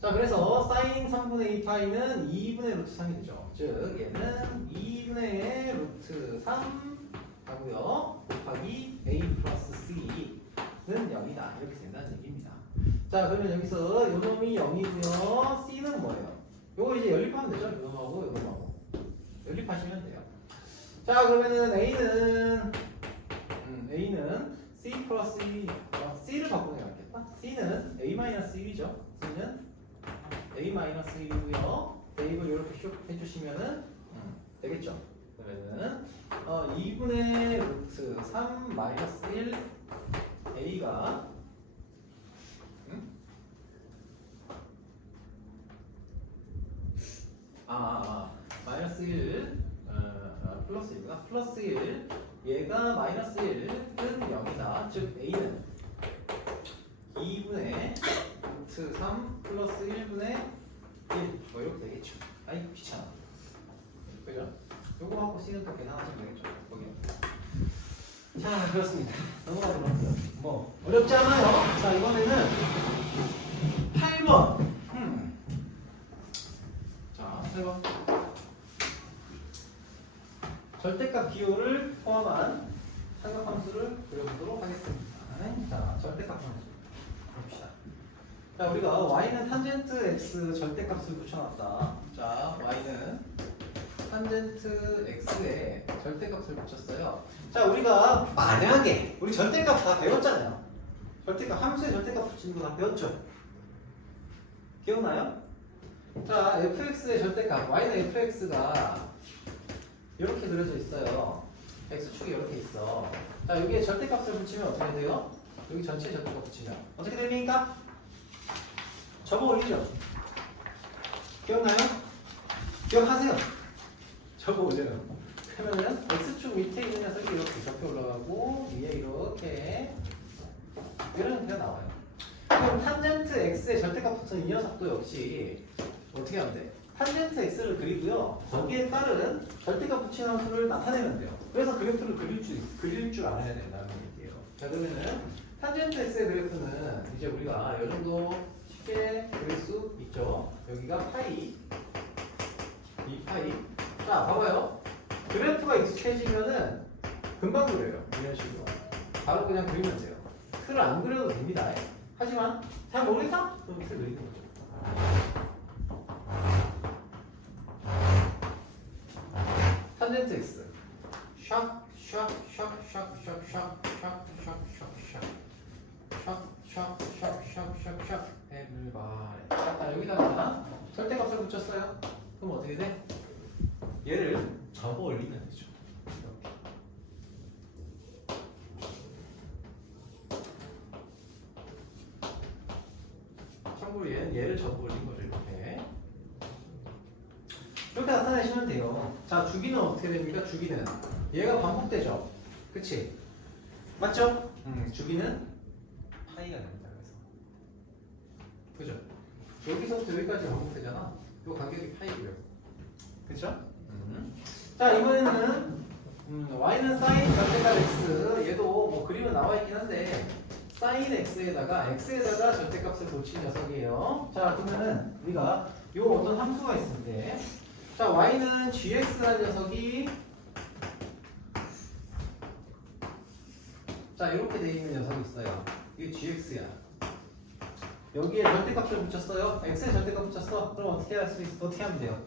자, 그래서 사인 3분의 2파이는 2분의 루트 3이 되죠. 즉, 얘는 2분의 루트 3 하고요. 곱하기 A 플러스 C는 0이다. 이렇게 된다는 얘기입니다. 자, 그러면 여기서 요 놈이 0이고요. C는 뭐예요? 요거 이제 연립하면 되죠. 요 놈하고 요 놈하고. 연립하시면 돼요. 자, 그러면은 A는 C 플러스 1, C를 바꾸는 게 낫겠다. C는 A-1이죠. C는 A-1이고요. 대입을 이렇게 슉 해주시면은 되겠죠. 그러면은 2분의 루트 3 마이너스 1 A가 마이너스 1 플러스 1구나. 플러스 1 얘가 마이너스 1은 0이다. 즉 A는 2분의 루트 3 플러스 1분의 1 뭐 이렇게 되겠죠. 아이 귀찮아. 그죠? 요거 하고 C는 또 계산하시면 되겠죠. 거기요. 자, 그렇습니다. 넘어가도록 할게요. 뭐 어렵지 않아요. 자, 이번에는 8번. 자, 8번. 절대값 기호를 포함한 삼각함수를 그려보도록 하겠습니다. 자, 절대값 함수 봅시다. 자, 우리가 y는 탄젠트 x 절대값을 붙여놨다. 자, y는 탄젠트 x에 절대값을 붙였어요. 자, 우리가 만약에 우리 절대값 다 배웠잖아요. 절대값 함수에 절대값 붙이는 거 다 배웠죠? 기억나요? 자, fx의 절대값 y는 fx가 이렇게 그려져 있어요. x축이 이렇게 있어. 자, 여기에 절대값을 붙이면 어떻게 돼요? 여기 전체에 절대값 붙이면 어떻게 됩니까? 접어 올리죠. 기억나요? 기억하세요. 접어 올려요. 그러면은 x축 밑에 있는 녀석이 이렇게 접혀 올라가고 위에 이렇게 이런 형태가 나와요. 그럼 탄젠트 x의 절대값 붙은 이 녀석도 역시 어떻게 하면 돼? 탄젠트 x를 그리고요. 거기에 따른 절대값 붙인 함수를 나타내면 돼요. 그래서 그래프를 그릴 줄 알아야 된다는 얘기예요. 자, 그러면은 탄젠트 x의 그래프는 이제 우리가 이 정도 쉽게 그릴 수 있죠. 여기가 파이, 이 파이. 자, 봐봐요. 그래프가 익숙해지면은 금방 그려요. 이런 식으로. 바로 그냥 그리면 돼요. 틀을 안 그려도 됩니다. 하지만 잘 모르겠다? 그럼 틀 그리는 거죠. 탄젠트 x 샥 샥 샥 샥 샥 샥 샥샥샥샥샥샥샥샥샥 해물바래. 자, 여기다가 절대값을 붙였어요. 그럼 어떻게 돼? 얘를 접어 올리면 되죠. 참고로 얘를 접어 올린 거죠. 이렇게 나타내시면 돼요. 자, 주기는 어떻게 됩니까? 주기는 얘가 반복되죠. 그치? 맞죠? 주기는 파이가 됩니다. 그래서 그죠? 여기서부터 여기까지 반복되잖아. 이 간격이 파이고요. 그쵸? 자 이번에는 y는 sin 절대값 x 얘도 뭐 그림은 나와 있긴 한데 sin x에다가 절대값을 고친 녀석이에요. 자 그러면은 우리가 요 어떤 함수가 있을 때, 자 y는 gx라는 녀석이 자 이렇게 돼 있는 녀석이 있어요. 이게 gx야. 여기에 절대값을 붙였어요. x에 절대값 붙였어. 그럼 어떻게 할 수 있어? 어떻게 하면 돼요?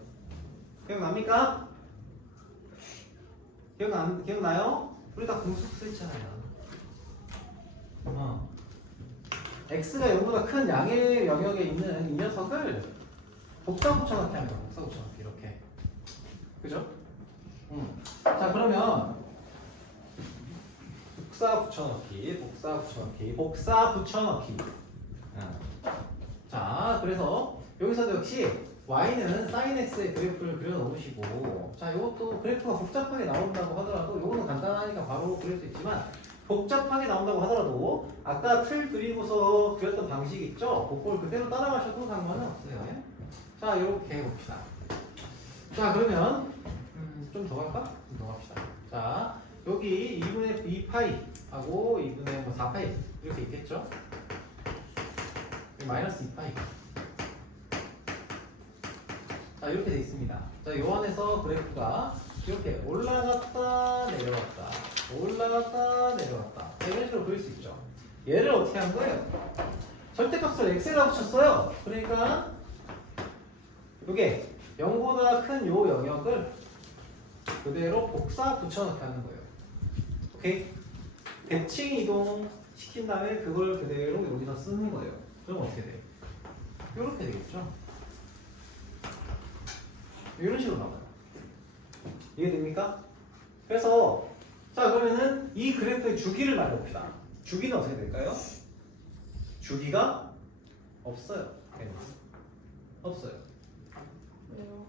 기억납니까? 기억나요? 우리 다 공수표 했잖아요. x가 0보다 큰 양의 영역에 있는 이 녀석을 복사 붙여넣기 하면 돼요. 복사 붙여넣기 이렇게. 그죠? 자 그러면 복사 붙여넣기. 자 그래서 여기서도 역시 y는 sin x의 그래프를 그려놓으시고, 자 이것도 그래프가 복잡하게 나온다고 하더라도 이거는 간단하니까 바로 그릴 수 있지만, 복잡하게 나온다고 하더라도 아까 틀 그리고서 그렸던 방식 있죠? 그걸 그대로 따라가셔도 상관은 없어요. 자 이렇게 해봅시다. 자 그러면 좀 더 갈까? 좀 더 갑시다. 자 여기 2분의 2파이 하고 2분의 뭐 4파이 이렇게 있겠죠? 마이너스 2파이. 자 이렇게 돼 있습니다. 자 요 안에서 그래프가 이렇게 올라갔다 내려갔다 이런 식으로 그릴 수 있죠. 얘를 어떻게 한 거예요? 절대값을 x에다 붙였어요. 그러니까 이게 0보다 큰 요 영역을 그대로 복사 붙여넣기 하는 거예요. 오케이? 대칭 이동 시킨 다음에 그걸 그대로 여기서 쓰는 거예요. 그럼 어떻게 돼요? 이렇게 되겠죠? 이런 식으로 나와요. 이해됩니까? 그래서 자 그러면은 이 그래프의 주기를 말해봅시다. 주기는 어떻게 될까요? 주기가 없어요. 없어요. 왜요?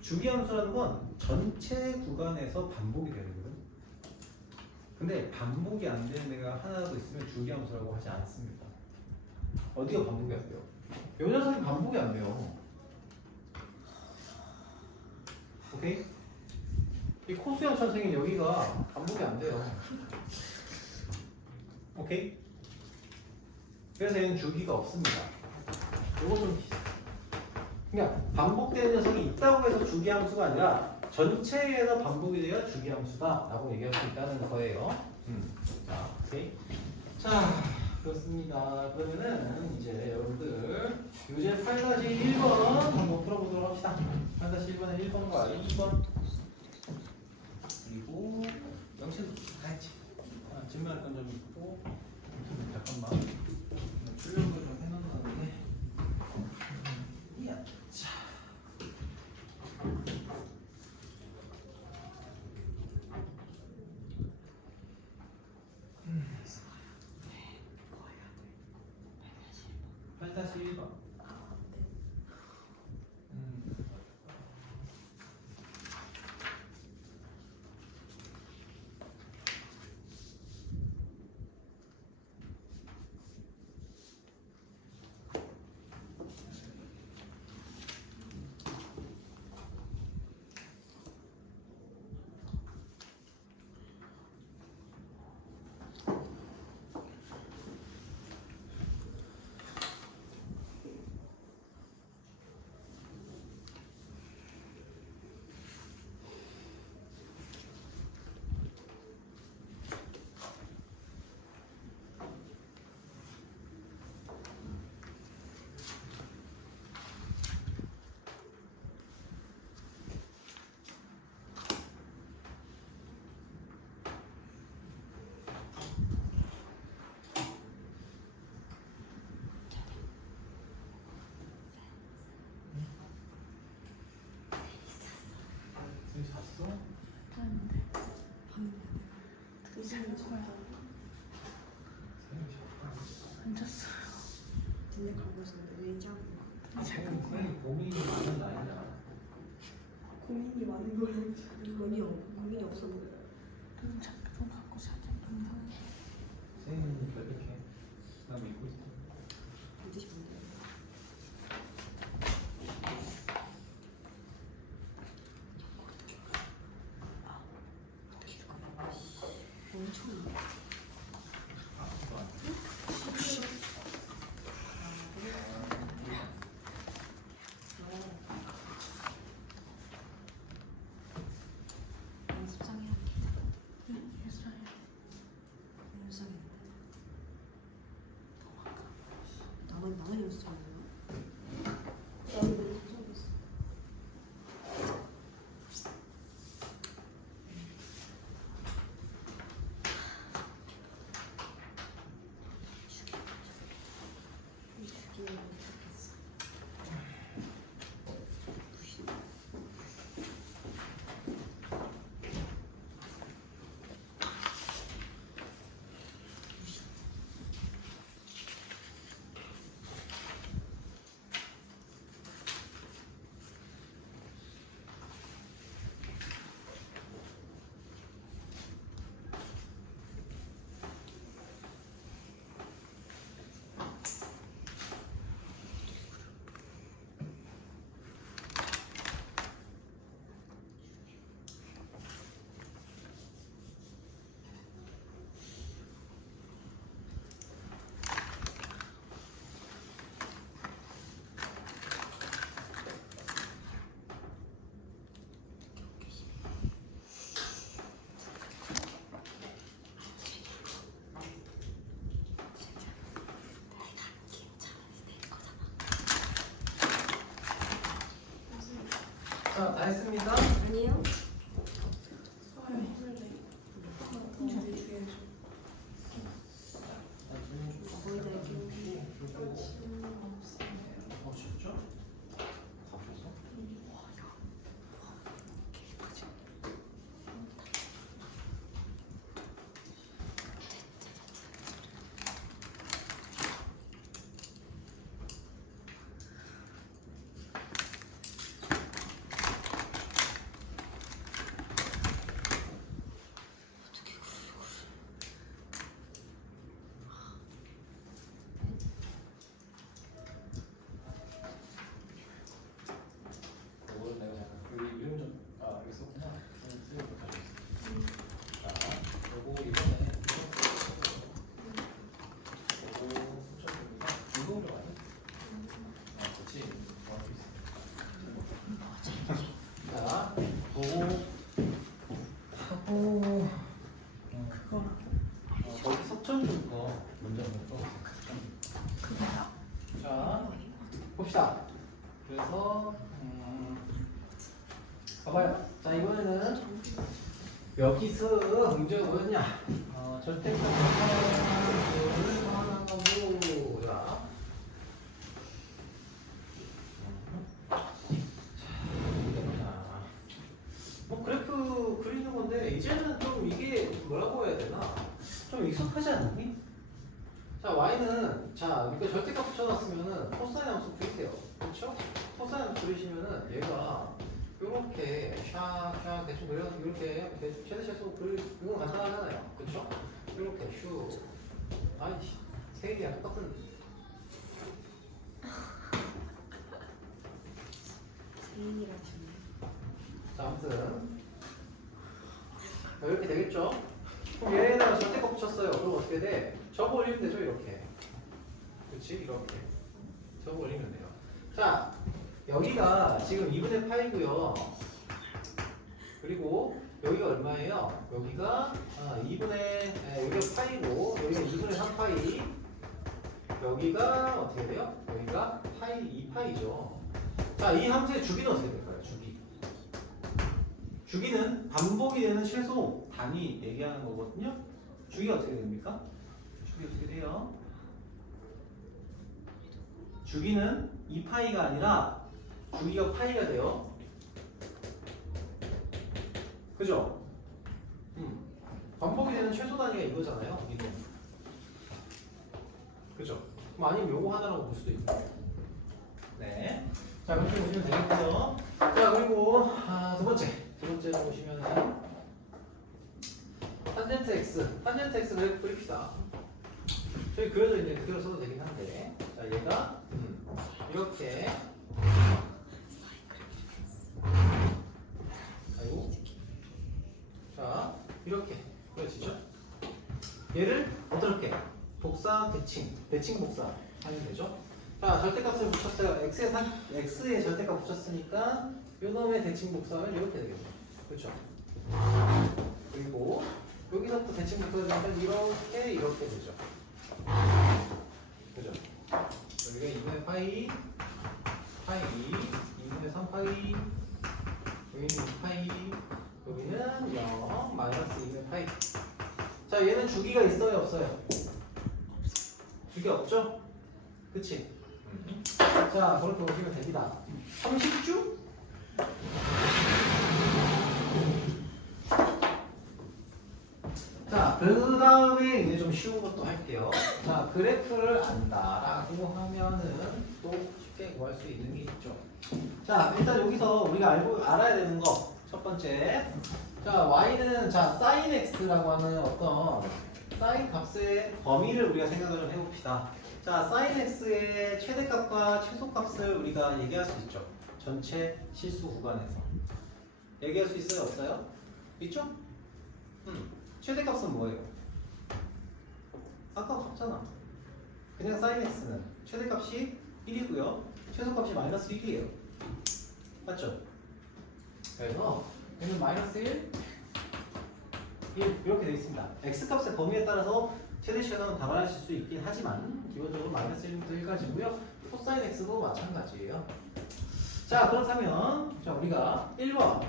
주기 함수라는 건 전체 구간에서 반복이 되는 거예요. 근데 반복이 안 되는 데가 하나라도 있으면 주기 함수라고 하지 않습니다. 어디가 반복이 안 돼요? 요 녀석이 반복이 안 돼요. 오케이? 이 코수형 선생님 여기가 반복이 안 돼요. 오케이? 그래서 얘는 주기가 없습니다. 요거 좀 그러니까 반복되는 녀석이 있다고 해서 주기 함수가 아니라 전체에서 반복이 돼야 주기 함수다라고 얘기할 수 있다는 거예요. 자, 오케이. 자, 그렇습니다. 그러면은 이제 여러분들 유제 8-1번 한번 풀어보도록 합시다. 8-1번에 1번과 2번 그리고 영체도 가야지. 질문할 건 좀 있고 잠깐만 출력을 좀 해놨는데 야, 자. 다시 1번. 잤어? 했는데 이제는 거야. 안 잤어요. 딜레 가고 있었는데 왠지 하고 쌤이 고민이 많은 나이야. 고민이 많은 거예요. 고민이 없었는데. 눈 잡고 좀 갖고 살짝 동상. 쌤이 결백해. 나 믿고 있어. 반드시 본다. 있어 나도 너무 무서웠어. 죽이면 못하겠어. 자, 다 했습니다. 아니요. 거의 다 이렇게 어, 진짜? 다 풀었어? 이거는 내가 잠깐 그 이름 좀 여기 썼구나. 쓰레기 가져왔어. 자, 요거 이번에 요거 붙여줍니다. 이거 좀 아니? 그렇지. 자, 요거 하고 거기 석천준 거 먼저 먹고. 그거야? 자, 봅시다. 그래서 봐봐요. 자, 이번에는 여기서 문제가 뭐였냐? 절대값을 하는 거고, 자. 뭐 그래프 그리는 건데 이제는 좀 이게 뭐라고 해야 되나? 좀 익숙하지 않니? 자, y는 자, 그러니까 절대값 붙여놨으면은 코사인 함수 그리세요. 그렇죠? 코사인 함수 그리시면은 얘가 요렇게 샥샥 대충 그려 이렇게 대충 최대샷으로 이건 간단하잖아요. 그렇죠? 이렇게 슈 아이씨 세 개야 똑같은. 세인이랑 지금 자, 아무튼 이렇게 되겠죠? 그럼 얘에다가 절대값 붙였어요. 그럼 어떻게 돼? 접어 올리면 되죠, 이렇게. 그렇지? 이렇게. 접어 올리면 돼요. 자, 여기가 지금 2분의 파이고요. 그리고 여기가 얼마예요? 여기가 2분의 여기가 파이고 여기가 2분의 3파이. 여기가 어떻게 돼요? 여기가 파이 2파이죠. 자, 이 함수의 주기는 어떻게 될까요? 주기. 주기는 반복이 되는 최소 단위 얘기하는 거거든요. 주기가 어떻게 됩니까? 주기 어떻게 돼요? 주기는 2파이가 아니라 주기가 파이가 돼요. 그죠? 반복이 되는 최소 단위가 이거잖아요. 이거. 그죠? 그럼 아니면 요거 하나라고 볼 수도 있고. 네. 자, 그렇게 보시면 되겠고요. 자, 그리고 두 번째로 보시면은 탄젠트 x, 탄젠트 x 그래프 그립시다. 저기 그려져 있는데 그대로 써도 되긴 한데, 자, 얘가 이렇게. 아이고. 자, 이렇게 그려지죠? 얘를 어떻게? 복사, 대칭 복사 하면 되죠? 자, 절대값을 붙였어요. x에 절대값 붙였으니까 요 놈의 대칭 복사하면 이렇게 되겠죠. 그렇죠? 그리고 여기서부터 대칭 복사하면 이렇게 되죠. 그죠? 여기가 2분의 파이, 파이, 2분의 3파이, 여기는 2파이, 여기는 0, 마이너스 2분의 파이. 자, 얘는 주기가 있어요, 없어요? 주기 없죠? 그치? 자, 그렇게 보시면 됩니다. 30주? 자, 그 다음에 이제 좀 쉬운 것도 할게요. 자, 그래프를 안다라고 하면은 또 쉽게 구할 수 있는 게 있죠. 자, 일단 여기서 우리가 알아야 되는 거 첫 번째. 자, y는 자 sin x라고 하는 어떤 sin 값의 범위를 우리가 생각을 좀 해봅시다. 자, sin x의 최대값과 최소값을 우리가 얘기할 수 있죠. 전체 실수 구간에서 얘기할 수 있어요, 없어요? 있죠? 최대값은 뭐예요? 아까 봤잖아. 그냥 sin x는 최대값이 1이고요. 최소값이 마이너스 1이에요. 맞죠? 그래서 얘는 마이너스 1, 1 이렇게 되어 있습니다. x값의 범위에 따라서 최대 최소는 다발하실 수 있긴 하지만 기본적으로 마이너스 1부터 1까지고요. 코사인 x도 마찬가지예요. 자, 그렇다면 자, 우리가 1번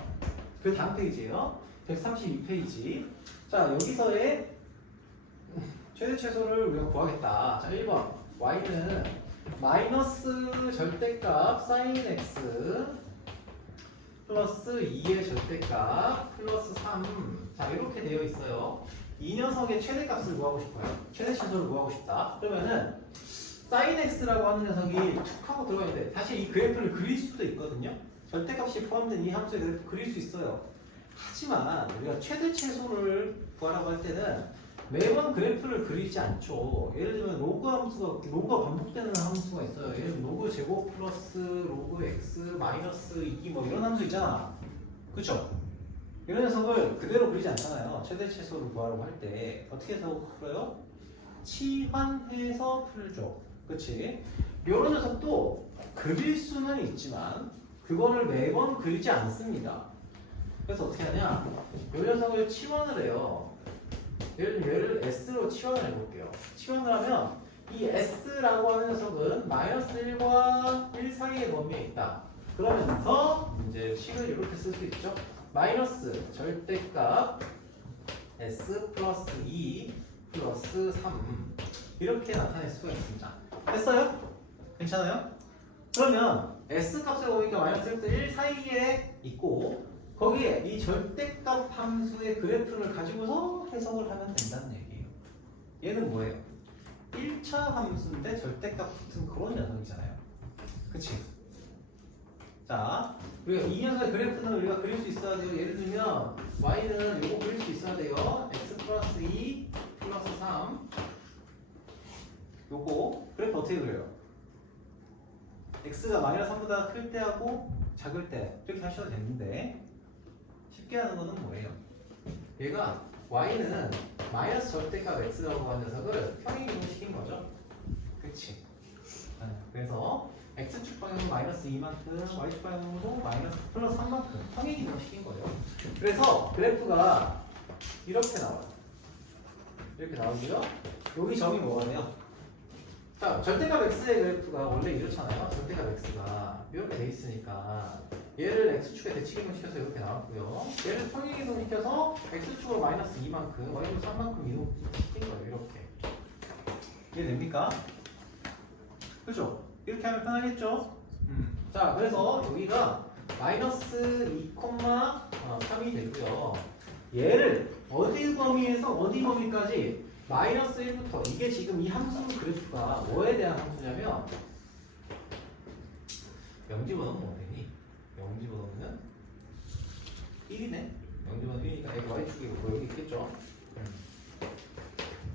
그 다음 페이지예요. 132페이지. 자, 여기서의 최대 최소를 우리가 구하겠다. 자, 1번 y는 마이너스 절대값 sin x 플러스 2의 절대값 플러스 3. 자, 이렇게 되어 있어요. 이 녀석의 최대값을 구하고 싶어요. 최대 최소를 구하고 싶다. 그러면은 sin x라고 하는 녀석이 툭 하고 들어가 있는데 사실 이 그래프를 그릴 수도 있거든요. 절대값이 포함된 이 함수의 그래프 그릴 수 있어요. 하지만 우리가 최대 최소를 구하라고 할 때는 매번 그래프를 그리지 않죠. 예를 들면 로그가 반복되는 함수가 있어요. 예를 들면 로그 제곱 플러스 로그 x 마이너스 2 뭐 이런 함수 있잖아. 그쵸? 이런 녀석을 그대로 그리지 않잖아요. 최대 최소를 구하려고 할 때 어떻게 해서 풀어요? 치환해서 풀죠. 그치? 이런 녀석도 그릴 수는 있지만 그거를 매번 그리지 않습니다. 그래서 어떻게 하냐? 이 녀석을 치환을 해요. 얘를 S로 치환을 해볼게요. 치환을 하면 이 S라고 하는 녀석은 마이너스 1과 1 사이의 범위에 있다. 그러면서 이제 식을 이렇게 쓸 수 있죠. 마이너스 절대값 S 플러스 2 플러스 3 이렇게 나타낼 수가 있습니다. 됐어요? 괜찮아요? 그러면 S 값의 범위가 마이너스 1부터 1 사이에 있고 거기에 이 절대값 함수의 그래프를 가지고서 해석을 하면 된다는 얘기예요. 얘는 뭐예요? 1차 함수인데 절대값 붙은 그런 녀석이잖아요. 그치? 자, 우리가 이 녀석의 그래프는 우리가 그릴 수 있어야 돼요. 예를 들면 y는 요거 그릴 수 있어야 돼요. x 플러스 2 플러스 3 요거 그래프 어떻게 그려요? x가 마이너스 3보다 클 때하고 작을 때 이렇게 하셔도 되는데 쉽게 하는 거는 뭐예요? 얘가 y는 마이너스 절대값 x라고 하는 녀석을 평행이동시킨 거죠. 그치? 그래서 x축 방향으로 마이너스 2만큼 y축 방향으로 마이너스 플러스 3만큼 평행이동시킨 거죠. 그래서 그래프가 이렇게 나와요. 이렇게 나오고요. 여기 점이 뭐가 돼요? 자, 절대값 x의 그래프가 원래 이렇잖아요. 절대값 x가 이렇게 돼 있으니까 얘를 x축에 대칭이동 시켜서 이렇게 나왔고요. 얘를 평행이동 시켜서 x축으로 마이너스 2만큼 y축 3만큼 이동 시킨 거예요. 이렇게 이해됩니까? 그죠? 이렇게 하면 편하겠죠? 자, 그래서 여기가 마이너스 2,3이 되고요. 얘를 어디 범위에서 어디 범위까지 마이너스 1부터 이게 지금 이 함수 그래프가 뭐에 대한 함수냐면 0 집어넣으면 뭐 되니? 0 집어넣으면 1이네? 0 집어넣으면 1이니까 여기 y축이고 뭐 여기 있겠죠?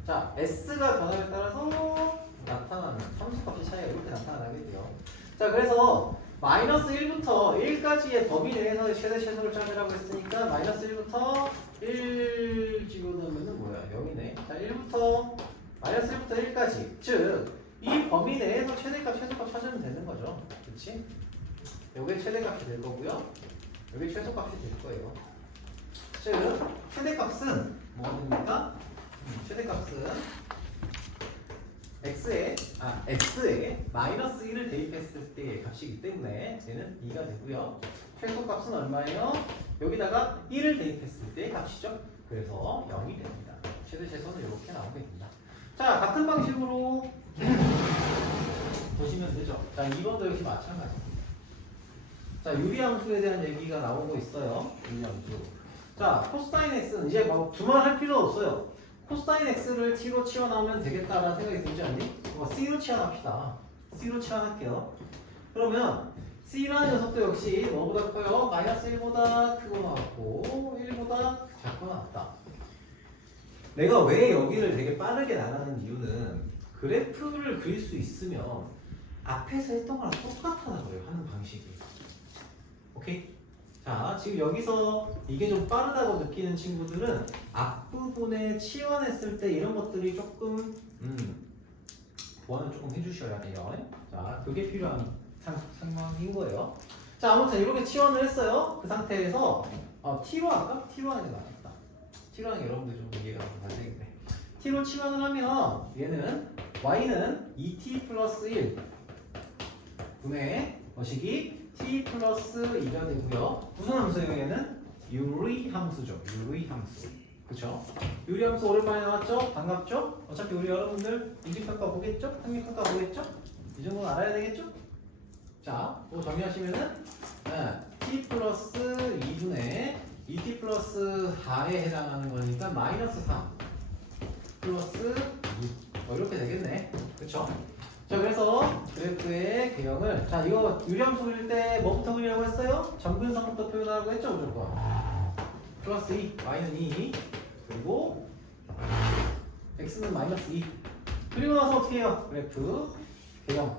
자, s가 변화에 따라서 나타나는 함수값의 차이가 이렇게 나타나게 돼요. 자, 그래서 마이너스 1부터 1까지의 범위 내에서의 최대 최소를 찾으라고 했으니까 마이너스 1부터 1 집어넣으면 뭐야? 0이네. 자, 1부터 마이너스 1부터 1까지 즉 이 범위 내에서 최대값 최소값 찾으면 되는 거죠. 그렇지? 요게 최대값이 될 거고요. 요게 최소값이 될 거예요. 즉 최대값은 뭐가 됩니까? 최대값은 x에 마이너스 1을 대입했을 때의 값이기 때문에 얘는 2가 되고요. 최소값은 얼마예요? 여기다가 1을 대입했을 때의 값이죠. 그래서 0이 됩니다. 최대 최소는 이렇게 나오게 됩니다. 자, 같은 방식으로 보시면 되죠. 자, 2번도 역시 마찬가지입니다. 자, 유리함수에 대한 얘기가 나오고 있어요. 유리함수. 자, 코사인 x는 이제 뭐 두말할 필요 없어요. 코사인 x를 t로 치환하면 되겠다라는 생각이 들지 않니? c로 치환합시다. c로 치환할게요. 그러면 c라는 녀석도 역시 뭐보다 커요? 마이너스 1보다 크고 나왔고 1보다 작고 나왔다. 내가 왜 여기를 되게 빠르게 나가는 이유는 그래프를 그릴 수 있으면 앞에서 했던 거랑 똑같다는 거예요. 하는 방식이. 오케이? 자, 지금 여기서 이게 좀 빠르다고 느끼는 친구들은 앞부분에 치환했을 때 이런 것들이 조금 보완을 조금 해주셔야 돼요. 자, 그게 필요한 상황인 거예요. 자, 아무튼 이렇게 치환을 했어요. 그 상태에서 t로 할까? t로 하는 게 낫겠다. t로 하는 게 여러분들 좀 이해가 잘 되겠네. t로 치환을 하면 얘는 y는 2t 플러스 1 분의 거시기 t 플러스 2가 되고요. 무슨 함수예요? 얘는 유리함수죠. 유리함수. 그쵸? 유리함수 오랜만에 나왔죠? 반갑죠? 어차피 우리 여러분들 인지평가 보겠죠? 학력평가 보겠죠? 이 정도는 알아야 되겠죠? 자, 또 정리하시면은 t 플러스 2분의 2t 플러스 4에 해당하는 거니까 마이너스 3 플러스 2 이렇게 되겠네. 그쵸? 자, 그래서 그래프의 개형을 자, 이거 유리함수 그릴 때 뭐부터 그리라고 했어요? 점근성부터 표현하라고 했죠? 무조건 플러스 2, y는 2 그리고 x는 마이너스 2 그리고 나서 어떻게 해요? 그래프 개형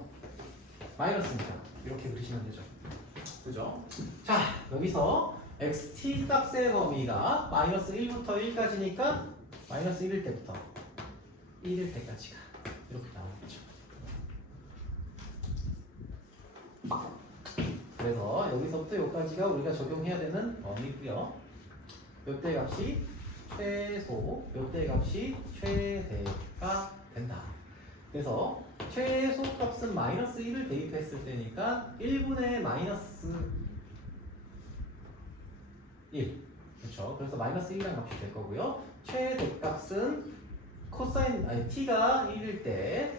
마이너스입니다. 이렇게 그리시면 되죠. 그죠? 자, 여기서 xt 값의 범위가 마이너스 1부터 1까지니까 마이너스 1일 때부터 1일 때까지가 이렇게 나오겠죠. 그래서 여기서부터 여기까지가 우리가 적용해야 되는 범위고요. 요때 값이 최소, 요때 값이 최대가 된다. 그래서 최소 값은 마이너스 1을 대입했을 때니까 1분의 마이너스 1. 그렇죠. 그래서 마이너스 1이라는 값이 될 거고요. 최대값은 코사인, 아니 t가 1일 때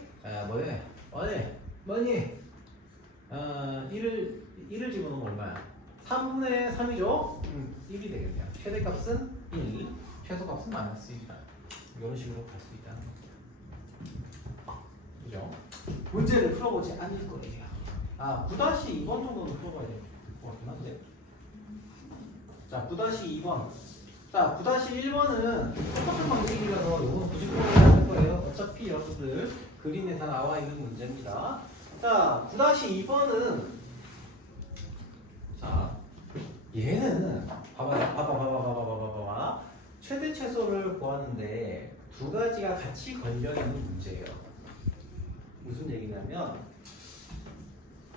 뭐니? 1을 집어넣으면 얼마야? 3분의 3이죠? 1이 되겠네요. 최대값은 1, 최소값은 마이너스 1이다. 이런 식으로 갈 수 있다는 거죠. 그죠? 문제를 풀어보지 않을 거예요. 9-2번 정도는 풀어봐야 될 것 같긴 한데. 자, 9-2번. 자, 9-1번은 똑같은 방식이라서 이건 굳이 풀어야 할 거예요. 어차피 여러분들 그림에 다 나와 있는 문제입니다. 자, 9-2번은 자, 얘는 봐봐. 최대 최소를 구하는데 두 가지가 같이 걸려 있는 문제예요. 무슨 얘기냐면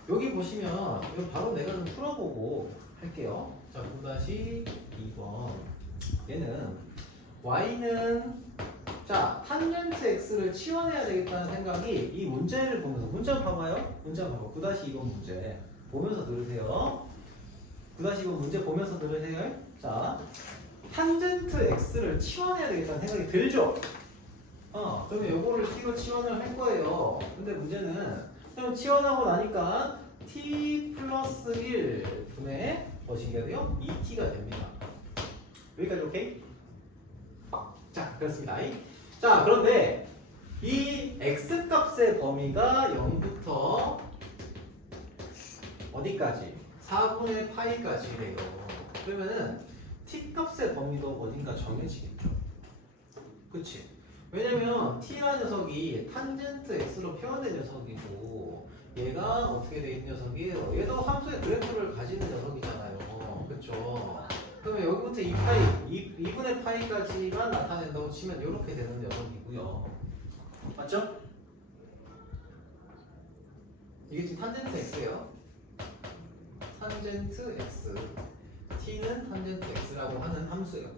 여기 보시면 이거 바로 내가 좀 풀어보고 할게요. 자, 9-2번 얘는 y는 자, 탄젠트 x를 치환해야 되겠다는 생각이 이 문제를 보면서 문제 한번 봐봐요. 문제 한번 봐봐. 9-2번 문제 보면서 들으세요. 9-2번 문제 보면서 들으세요. 자, 탄젠트 x를 치환해야 되겠다는 생각이 들죠? 그러면 요거를 t로 치환을 할 거예요. 근데 문제는 그럼 치환하고 나니까 t 플러스 1 분의 무엇이게 돼요? 2t가 됩니다. 여기까지 오케이? 자, 그렇습니다. 자, 그런데 이 x 값의 범위가 0부터 어디까지? 4분의 파이까지 돼요. 그러면은 t 값의 범위도 어딘가 정해지겠죠. 그치? 왜냐면 t라는 녀석이 탄젠트 x로 표현된 녀석이고 얘가 어떻게 돼 있는 녀석이에요? 얘도 함수의 그래프를 가지는 녀석이잖아요. 그쵸? 그러면 여기부터 2분의 파이까지만 나타낸다고 치면 이렇게 되는 녀석이고요. 맞죠? 이게 지금 탄젠트 x예요. 탄젠트 x. t는 탄젠트 x라고 하는 함수예요.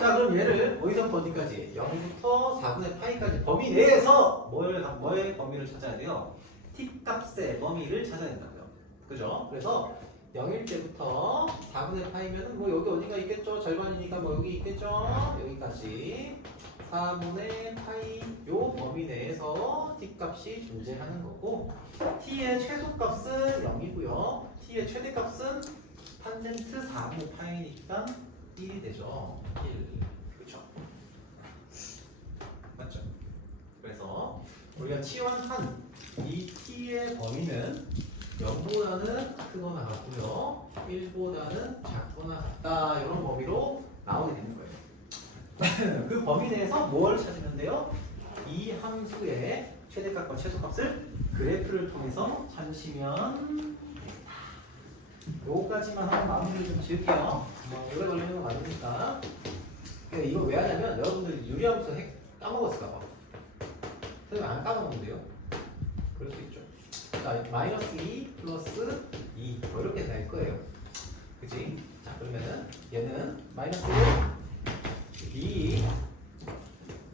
자, 그럼 그럼 얘를 어디서부터 어디까지? 0부터 4분의 파이까지 범위 내에서 뭐의 범위를 찾아야 돼요? t 값의 범위를 찾아야 된다고요. 그죠? 그래서 0일 때부터 4분의 파이면은 뭐 여기 어디가 있겠죠? 절반이니까 뭐 여기 있겠죠? 여기까지 4분의 파이 요 범위 내에서 t 값이 존재하는 거고 t의 최소값은 0이고요. t의 최대값은 탄젠트 4분의 파이니까 1이 되죠. 1. 그렇죠. 맞죠? 그래서 우리가 치환한 이 t의 범위는 0보다는 크거나 같고요. 1보다는 작거나 같다. 이런 범위로 나오게 되는 거예요. 그 범위 내에서 뭘 찾으면 돼요? 이 함수의 최대값과 최소값을 그래프를 통해서 찾으시면 요거까지만 하고 마무리를 좀 지을게요. 오래 걸리는 건 아니니까. 이거 왜 하냐면 여러분들이 유리함수 까먹었을까봐. 선생님 안 까먹는데요? 그럴 수 있죠. 자, 마이너스 2 플러스 2 뭐 이렇게 될 거예요. 그치? 자, 그러면은 얘는 마이너스 2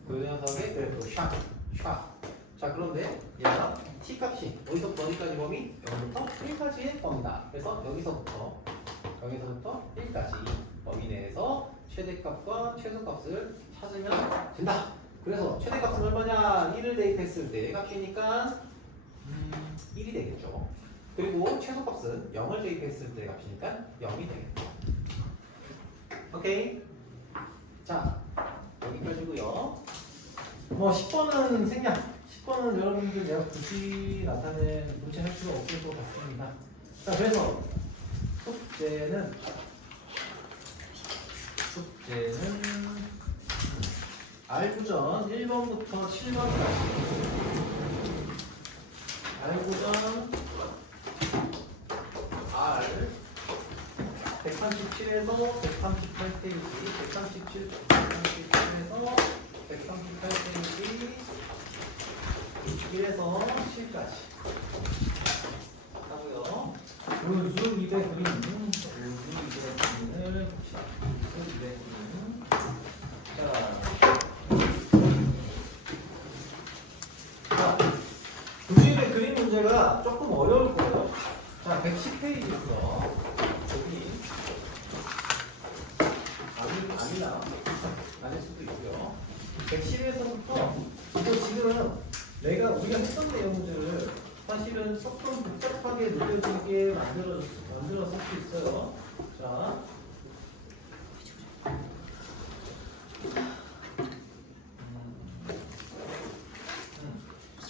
그 녀석의 그래프 샥. 자, 그런데 얘가 t 값이 어디서부터 어디까지 범위? 0부터 1까지의 범위다. 그래서 여기서부터 1까지 범위 내에서 최대값과 최소값을 찾으면 된다. 그래서 최대값은 얼마냐? 1을 대입했을 때 값이니까 1이 되겠죠. 그리고 최소값은 0을 대입했을 때 값이니까 0이 되겠죠. 오케이. 자, 여기까지고요. 뭐 10번은 생략. 10번은 여러분들 내가 굳이 나타낸 문제 할 필요 없을 것 같습니다. 자, 그래서 숙제는 알구전 1번부터 7번까지 알구전 R 137에서 138페이지 137에서 138페이지 1에서 7까지 하고요. 우수 200 그림, 우수 200 그림을 봅시다. 우수 200 그림. 자, 우수 200 그림 문제가 조금 어려울 거예요. 자, 110페이지에서 여기 아니나 아닐 수도 있고요. 110에서부터 지금 우리가 했던 내용들을 사실은 조금 복잡하게 느껴지게 만들었을 수 있어요. 자,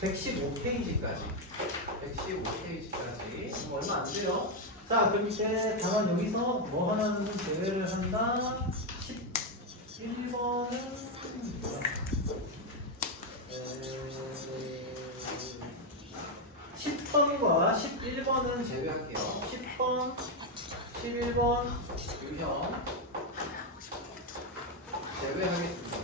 115페이지까지 얼마 안 돼요. 자, 그럼 이제 다만 여기서 뭐 하나는 제외를 한다. 11번은 10번과 11번은 제외할게요. 10번, 11번 유형 제외하겠습니다.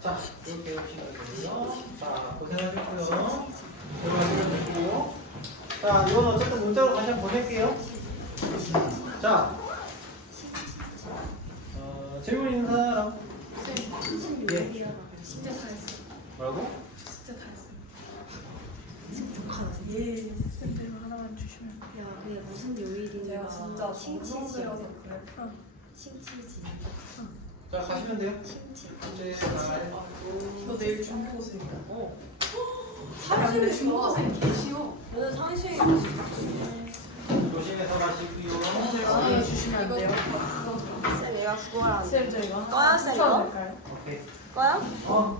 자, 이렇게 해주시면 되고요. 자, 고생하셨고요. 고생하셨고. 자, 이건 어쨌든 문자로 다시 한번 보낼게요. 자, 질문 있는 사람? 예. 뭐라고? 예, 쌤들 하나만 주시면. 야, 그게 무슨 요일이냐? 제가 진짜 싱치지. 정성들여서 그래. 싱치지. 자, 가시면 돼요. 싱치. 이제 잘 너 내일 중고생. 사실 중고생 계시오. 저는 상식이 조심해서 가시고요. 하나 주시면 안 돼요? 쌤 얘가 그거랑 쌤, 저 이거 꺼야 쌤 이거? 오케이. 꺼요? 빨리.